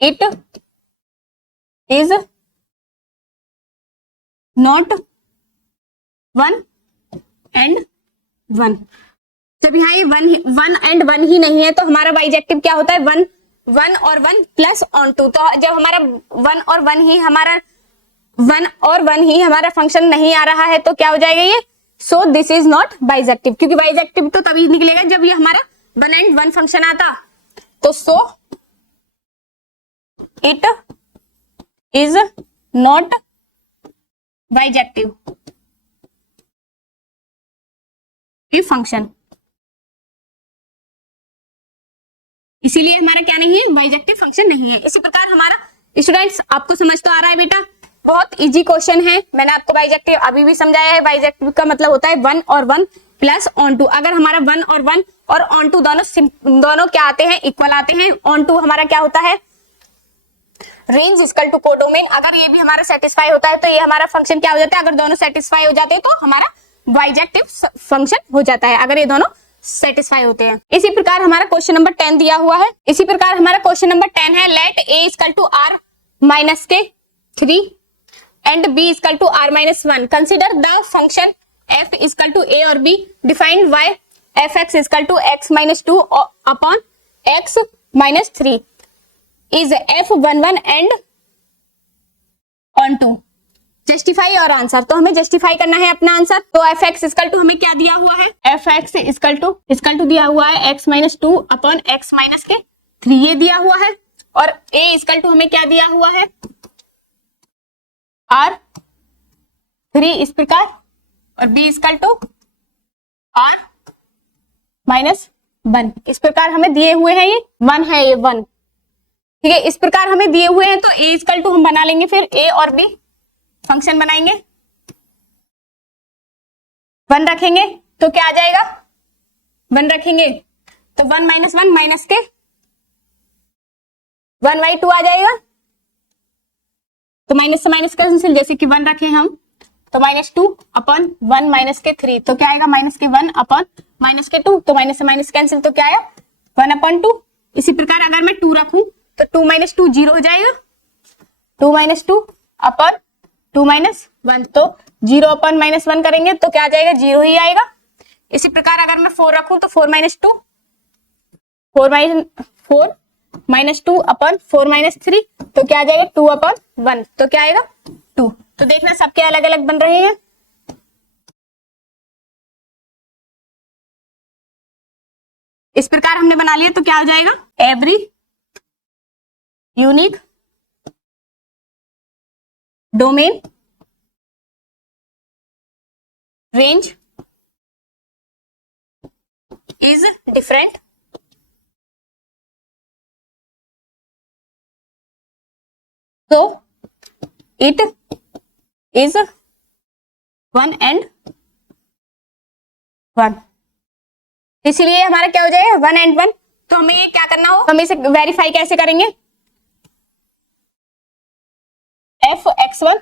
it is not 1 and 1। जब यहाँ ये 1 and 1 ही नहीं है तो हमारा बाइजेक्टिव क्या होता है, 1 और 1 प्लस ऑन 2। तो जब हमारा 1 और 1 ही हमारा फंक्शन नहीं आ रहा है तो क्या हो जाएगा ये, so this is not bijective, क्योंकि बाइजेक्टिव तो तभी निकलेगा जब ये हमारा 1 and 1 फंक्शन आता। तो so it is not bijective function, इसीलिए हमारा क्या नहीं है, बाइजेक्टिव फंक्शन नहीं है। इसी प्रकार हमारा स्टूडेंट्स, आपको समझ तो आ रहा है बेटा, बहुत इजी क्वेश्चन है। मैंने आपको बाइजेक्टिव अभी भी समझाया है। बाइजेक्टिव का मतलब होता है 1 और 1 प्लस ऑन 2। अगर हमारा 1 और 1 और ऑन 2 दोनों क्या आते हैं, इक्वल आते हैं। ऑन 2 हमारा क्या होता है, रेंज इक्वल टू कोडोमेन। अगर ये भी हमारा सेटिस्फाई होता है तो ये हमारा फंक्शन क्या हो जाता है, अगर दोनों सेटिस्फाई हो जाते हैं तो हमारा बाइजेक्टिव फंक्शन हो जाता है, अगर ये दोनों सेटिस्फाई होते हैं। इसी प्रकार हमारा क्वेश्चन नंबर 10 दिया हुआ है। इसी प्रकार हमारा क्वेश्चन नंबर 10 है, let a equal to r minus के 3 and b equal to r minus 1। Consider the function f equal to a और b defined by fx equal to x minus 2 upon x minus 3 is f11 and on 2। Justify और आंसर, तो हमें जस्टिफाई करना है अपना आंसर। तो fx इक्वल टू हमें क्या दिया हुआ है, fx इक्वल टू दिया हुआ है x minus 2 upon x minus के 3, ये दिया हुआ है। और a इक्वल टू हमें क्या दिया हुआ है, r3 इस प्रकार, और b equal to r minus 1 इस प्रकार हमें दिए हुए हैं। ये 1 है, ये 1, ठीक है। इस प्रकार हमें दिए हुए हैं तो a इक्वल टू हम बना लेंगे, फिर a और b फंक्शन बनाएंगे, 1 रखेंगे तो क्या आ जाएगा, 1 रखेंगे तो 1 माइनस 1 माइनस के 1/2 आ जाएगा। तो माइनस से माइनस कैंसिल, जैसे कि 1 रखे हम तो माइनस 2 अपॉन 1 माइनस के 3, तो क्या आएगा, माइनस के 1 अपॉन माइनस के 2, तो माइनस से माइनस कैंसिल, तो क्या आया 1/2। इसी प्रकार अगर मैं 2 रखूं तो 2 माइनस 2 जीरो हो जाएगा, 2 माइनस 2 अपन 2 माइनस 1, तो 0 अपन माइनस 1 करेंगे तो क्या आ जाएगा, 0 ही आएगा। इसी प्रकार अगर मैं 4 रखूं तो 4 माइनस 2, 4 माइनस 2 अपन 4 माइनस 3, तो क्या आ जाएगा 2 अपन 1, तो क्या आएगा 2। तो देखना सबके अलग अलग बन रहे हैं। इस प्रकार हमने बना लिया, तो क्या हो जाएगा, every unique domain range is different so it is 1 and 1, इसलिए हमारा क्या हो जाएगा 1 and 1। तो हमें ये क्या करना हो, हम इसे वेरीफाई कैसे करेंगे, f x one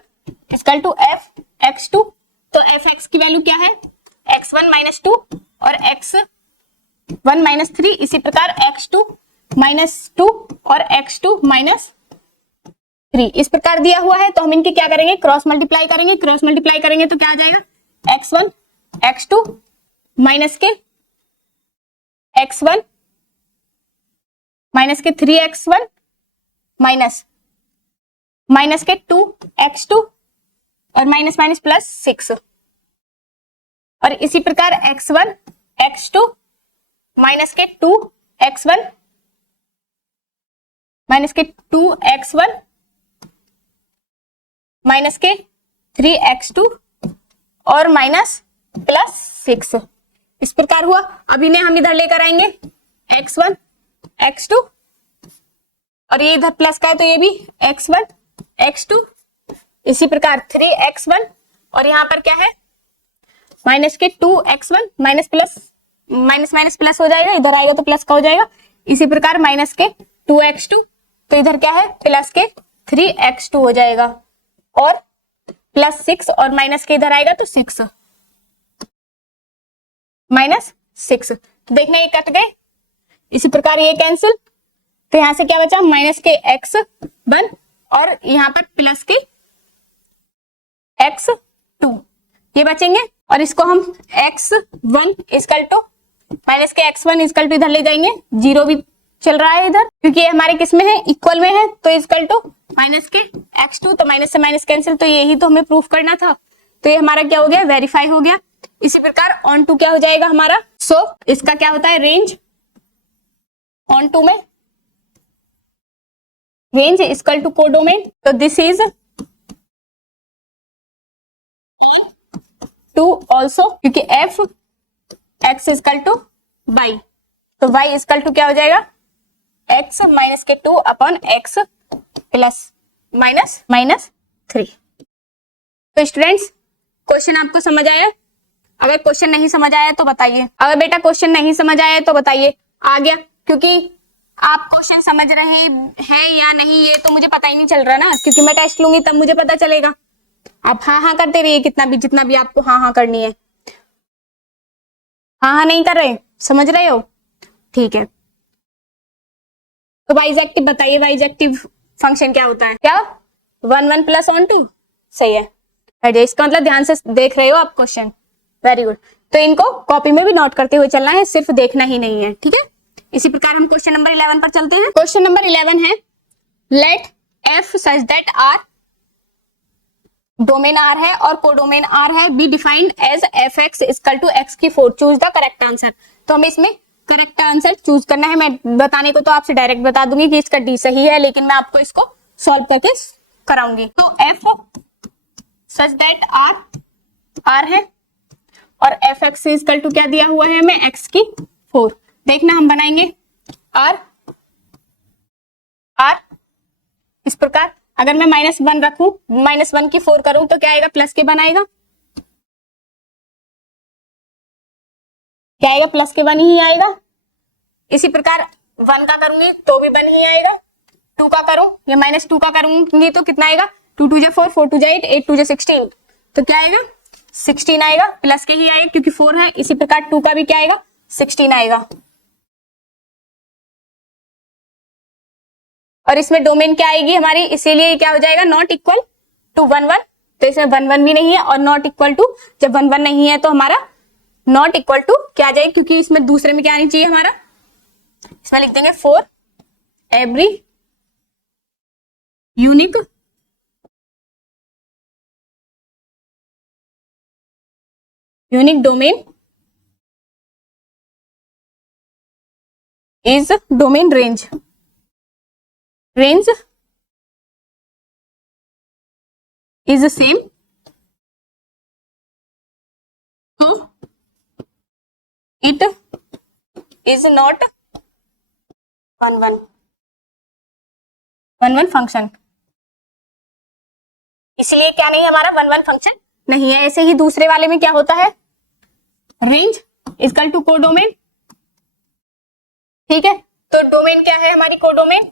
equal to f x two, तो एफ एक्स की वैल्यू क्या है, एक्स वन माइनस 2 और एक्स 1 माइनस 3, इसी प्रकार x2 माइनस 2 और x2 माइनस 3 इस प्रकार दिया हुआ है। तो हम इनके क्या करेंगे, क्रॉस मल्टीप्लाई करेंगे, क्रॉस मल्टीप्लाई करेंगे तो क्या आ जाएगा, x1 x2 माइनस के x1 माइनस के 3x1 माइनस माइनस के 2x2 और माइनस माइनस प्लस 6, और इसी प्रकार x1 x2 माइनस के 2x1 माइनस के 2x1 माइनस के 3x2 और माइनस प्लस 6 इस प्रकार हुआ। अब इन्हें हम इधर लेकर आएंगे, x1 x2 और ये इधर प्लस का है तो ये भी x1 x2, इसी प्रकार 3x1 और यहां पर क्या है माइनस के 2x1 minus plus minus minus plus हो जाएगा, इधर आएगा तो प्लस का हो जाएगा, इसी प्रकार माइनस के 2x2, तो इधर क्या है प्लस के 3x2 हो जाएगा, और प्लस 6 और माइनस के इधर आएगा तो 6 माइनस 6, तो देखना ये कट गए, इसी प्रकार ये कैंसिल, तो यहां से क्या बचा माइनस के x1 और यहां पर प्लस के x2 ये बचेंगे, और इसको हम x1 इक्वल टू माइनस के x1 इक्वल टू इधर ले जाएंगे, जीरो भी चल रहा है इधर क्योंकि ये हमारे किस में है, इक्वल में है, तो इक्वल टू माइनस के x2, तो माइनस से माइनस कैंसिल, तो यही तो हमें प्रूफ करना था, तो ये हमारा क्या हो गया, वेरीफाई हो गया। इसी प्रकार ऑन टू क्या हो जाएगा हमारा, सो इसका क्या होता है रेंज, ऑन टू में रेंज इक्वल टू कोडोमेन, तो दिस इज टू ऑल्सो, क्योंकि f x equal to y, तो वाई इक्वल टू क्या हो जाएगा एक्स माइनस के 2 upon x plus minus minus 3। तो स्टूडेंट्स क्वेश्चन आपको समझ आया, अगर क्वेश्चन नहीं समझ आया तो बताइए, अगर बेटा क्वेश्चन नहीं समझ आया तो बताइए, आ गया, क्योंकि आप क्वेश्चन समझ रहे हैं या नहीं ये तो मुझे पता ही नहीं चल रहा ना, क्योंकि मैं टेस्ट लूंगी तब मुझे पता चलेगा। आप हाँ हाँ करते रहिए, कितना भी जितना भी आपको हाँ हाँ करनी है, हाँ हाँ नहीं कर रहे, समझ रहे हो, ठीक है। तो बाइजेक्टिव बताइए, बाइजेक्टिव फंक्शन क्या होता है, क्या 1 1 प्लस ऑन टू, सही है, इसका मतलब ध्यान से देख रहे हो आप क्वेश्चन, वेरी गुड। तो इनको कॉपी में भी नोट करते हुए चलना है, सिर्फ देखना ही नहीं है, ठीक है। इसी प्रकार हम क्वेश्चन नंबर 11 पर चलते हैं। क्वेश्चन नंबर 11 है, let f such that R domain R है और कोडोमेन आर है, be defined as f x equal to x की 4, चूज द करेक्ट आंसर। तो हमें इसमें करेक्ट आंसर चूज करना है, मैं बताने को तो आपसे डायरेक्ट बता दूंगी कि इसका डी सही है, लेकिन मैं आपको इसको सॉल्व करके कराऊंगी। तो एफ सच दैट आर है और एफ एक्स इक्वल टू क्या दिया हुआ है हमें एक्स की 4, देखना हम बनाएंगे आर इस प्रकार, अगर मैं -1 रखूं, -1 की 4 करूं तो क्या आएगा, प्लस के 1 आएगा, क्या आएगा प्लस के 1 ही आएगा। इसी प्रकार 1 का करूंगी तो भी 1 ही आएगा, 2 का करूं या -2 का करूंगी तो कितना आएगा, 2 2 4 4 2 8 8 2 16, तो क्या आएगा 16 आएगा, प्लस के ही आएगा क्योंकि 4 है। इसी प्रकार 2 का भी क्या आएगा 16 आएगा। और इसमें डोमेन क्या आएगी हमारी, इसीलिए ये क्या हो जाएगा, नॉट इक्वल टू 1 1। तो इसमें 1 1 भी नहीं है और नॉट इक्वल टू, जब 1 1 नहीं है तो हमारा नॉट इक्वल टू क्या आ जाएगा, क्योंकि इसमें दूसरे में क्या आनी चाहिए हमारा, इसमें लिख देंगे for every unique domain is domain range is the same so it is not 1 1 function. इसलिए क्या नहीं है हमारा 1 1 फंक्शन नहीं है। ऐसे ही दूसरे वाले में क्या होता है, रेंज इक्वल टू कोडोमेन। ठीक है, तो डोमेन क्या है हमारी, कोडोमेन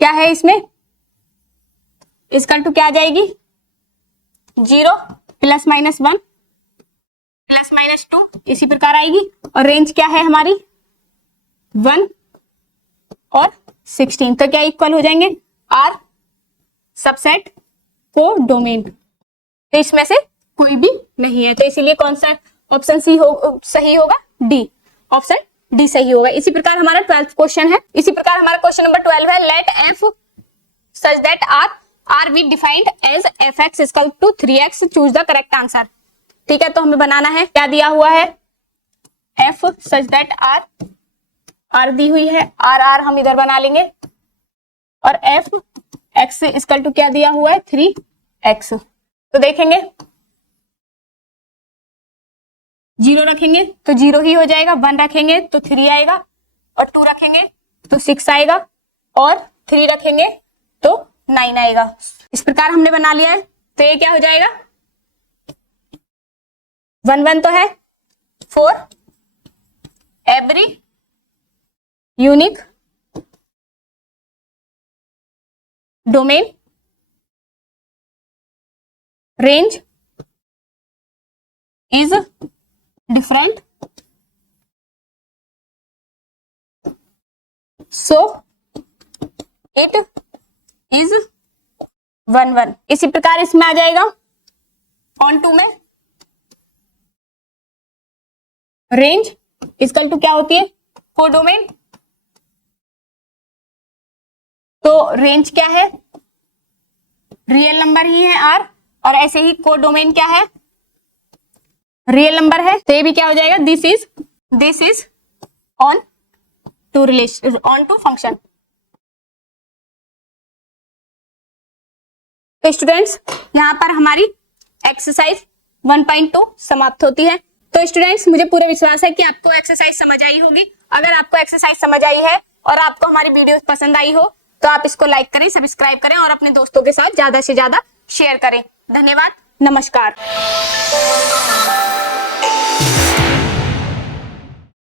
क्या है, इसमें इक्वल टू क्या आ जाएगी, 0 प्लस माइनस 1 प्लस माइनस 2 इसी प्रकार आएगी। और रेंज क्या है हमारी 1 और 16, तो क्या इक्वल हो जाएंगे, आर सबसेट को डोमेन। तो इसमें से कोई भी नहीं है, तो इसीलिए कौन सा ऑप्शन सही होगा, डी, ऑप्शन डी सही होगा। इसी प्रकार हमारा 12th क्वेश्चन है। इसी प्रकार हमारा क्वेश्चन नंबर 12 है, let f such that R we defined as f x equal to 3x, choose the correct answer. ठीक है, तो हमें बनाना है, क्या दिया हुआ है, एफ सच दैट आर दी हुई है, आर हम इधर बना लेंगे, और एफ एक्स इक्वल टू क्या दिया हुआ है, 3x। तो देखेंगे 0 रखेंगे तो 0 ही हो जाएगा, 1 रखेंगे तो 3 आएगा, और 2 रखेंगे तो 6 आएगा, और 3 रखेंगे तो 9 आएगा। इस प्रकार हमने बना लिया है। तो ये क्या हो जाएगा, 1 1 तो है, for every unique domain range is different, so it is 1 1। इसी प्रकार इसमें आ जाएगा ऑन टू में, रेंज इक्वल टू क्या होती है, कोडोमेन। तो रेंज क्या है, रियल नंबर ही है आर, और ऐसे ही कोडोमेन क्या है, रियल नंबर है, तो ये भी क्या हो जाएगा, this is onto relation, onto function. तो स्टूडेंट्स यहाँ पर हमारी एक्सरसाइज 1.2 समाप्त होती है। तो स्टूडेंट्स मुझे पूरा विश्वास है कि आपको एक्सरसाइज समझ आई होगी। अगर आपको एक्सरसाइज समझ आई है और आपको हमारी वीडियो पसंद आई हो तो आप इसको लाइक करें, सब्सक्राइब करें और अपने दोस्तों के साथ ज्यादा से ज्यादा शेयर करें। धन्यवाद, नमस्कार।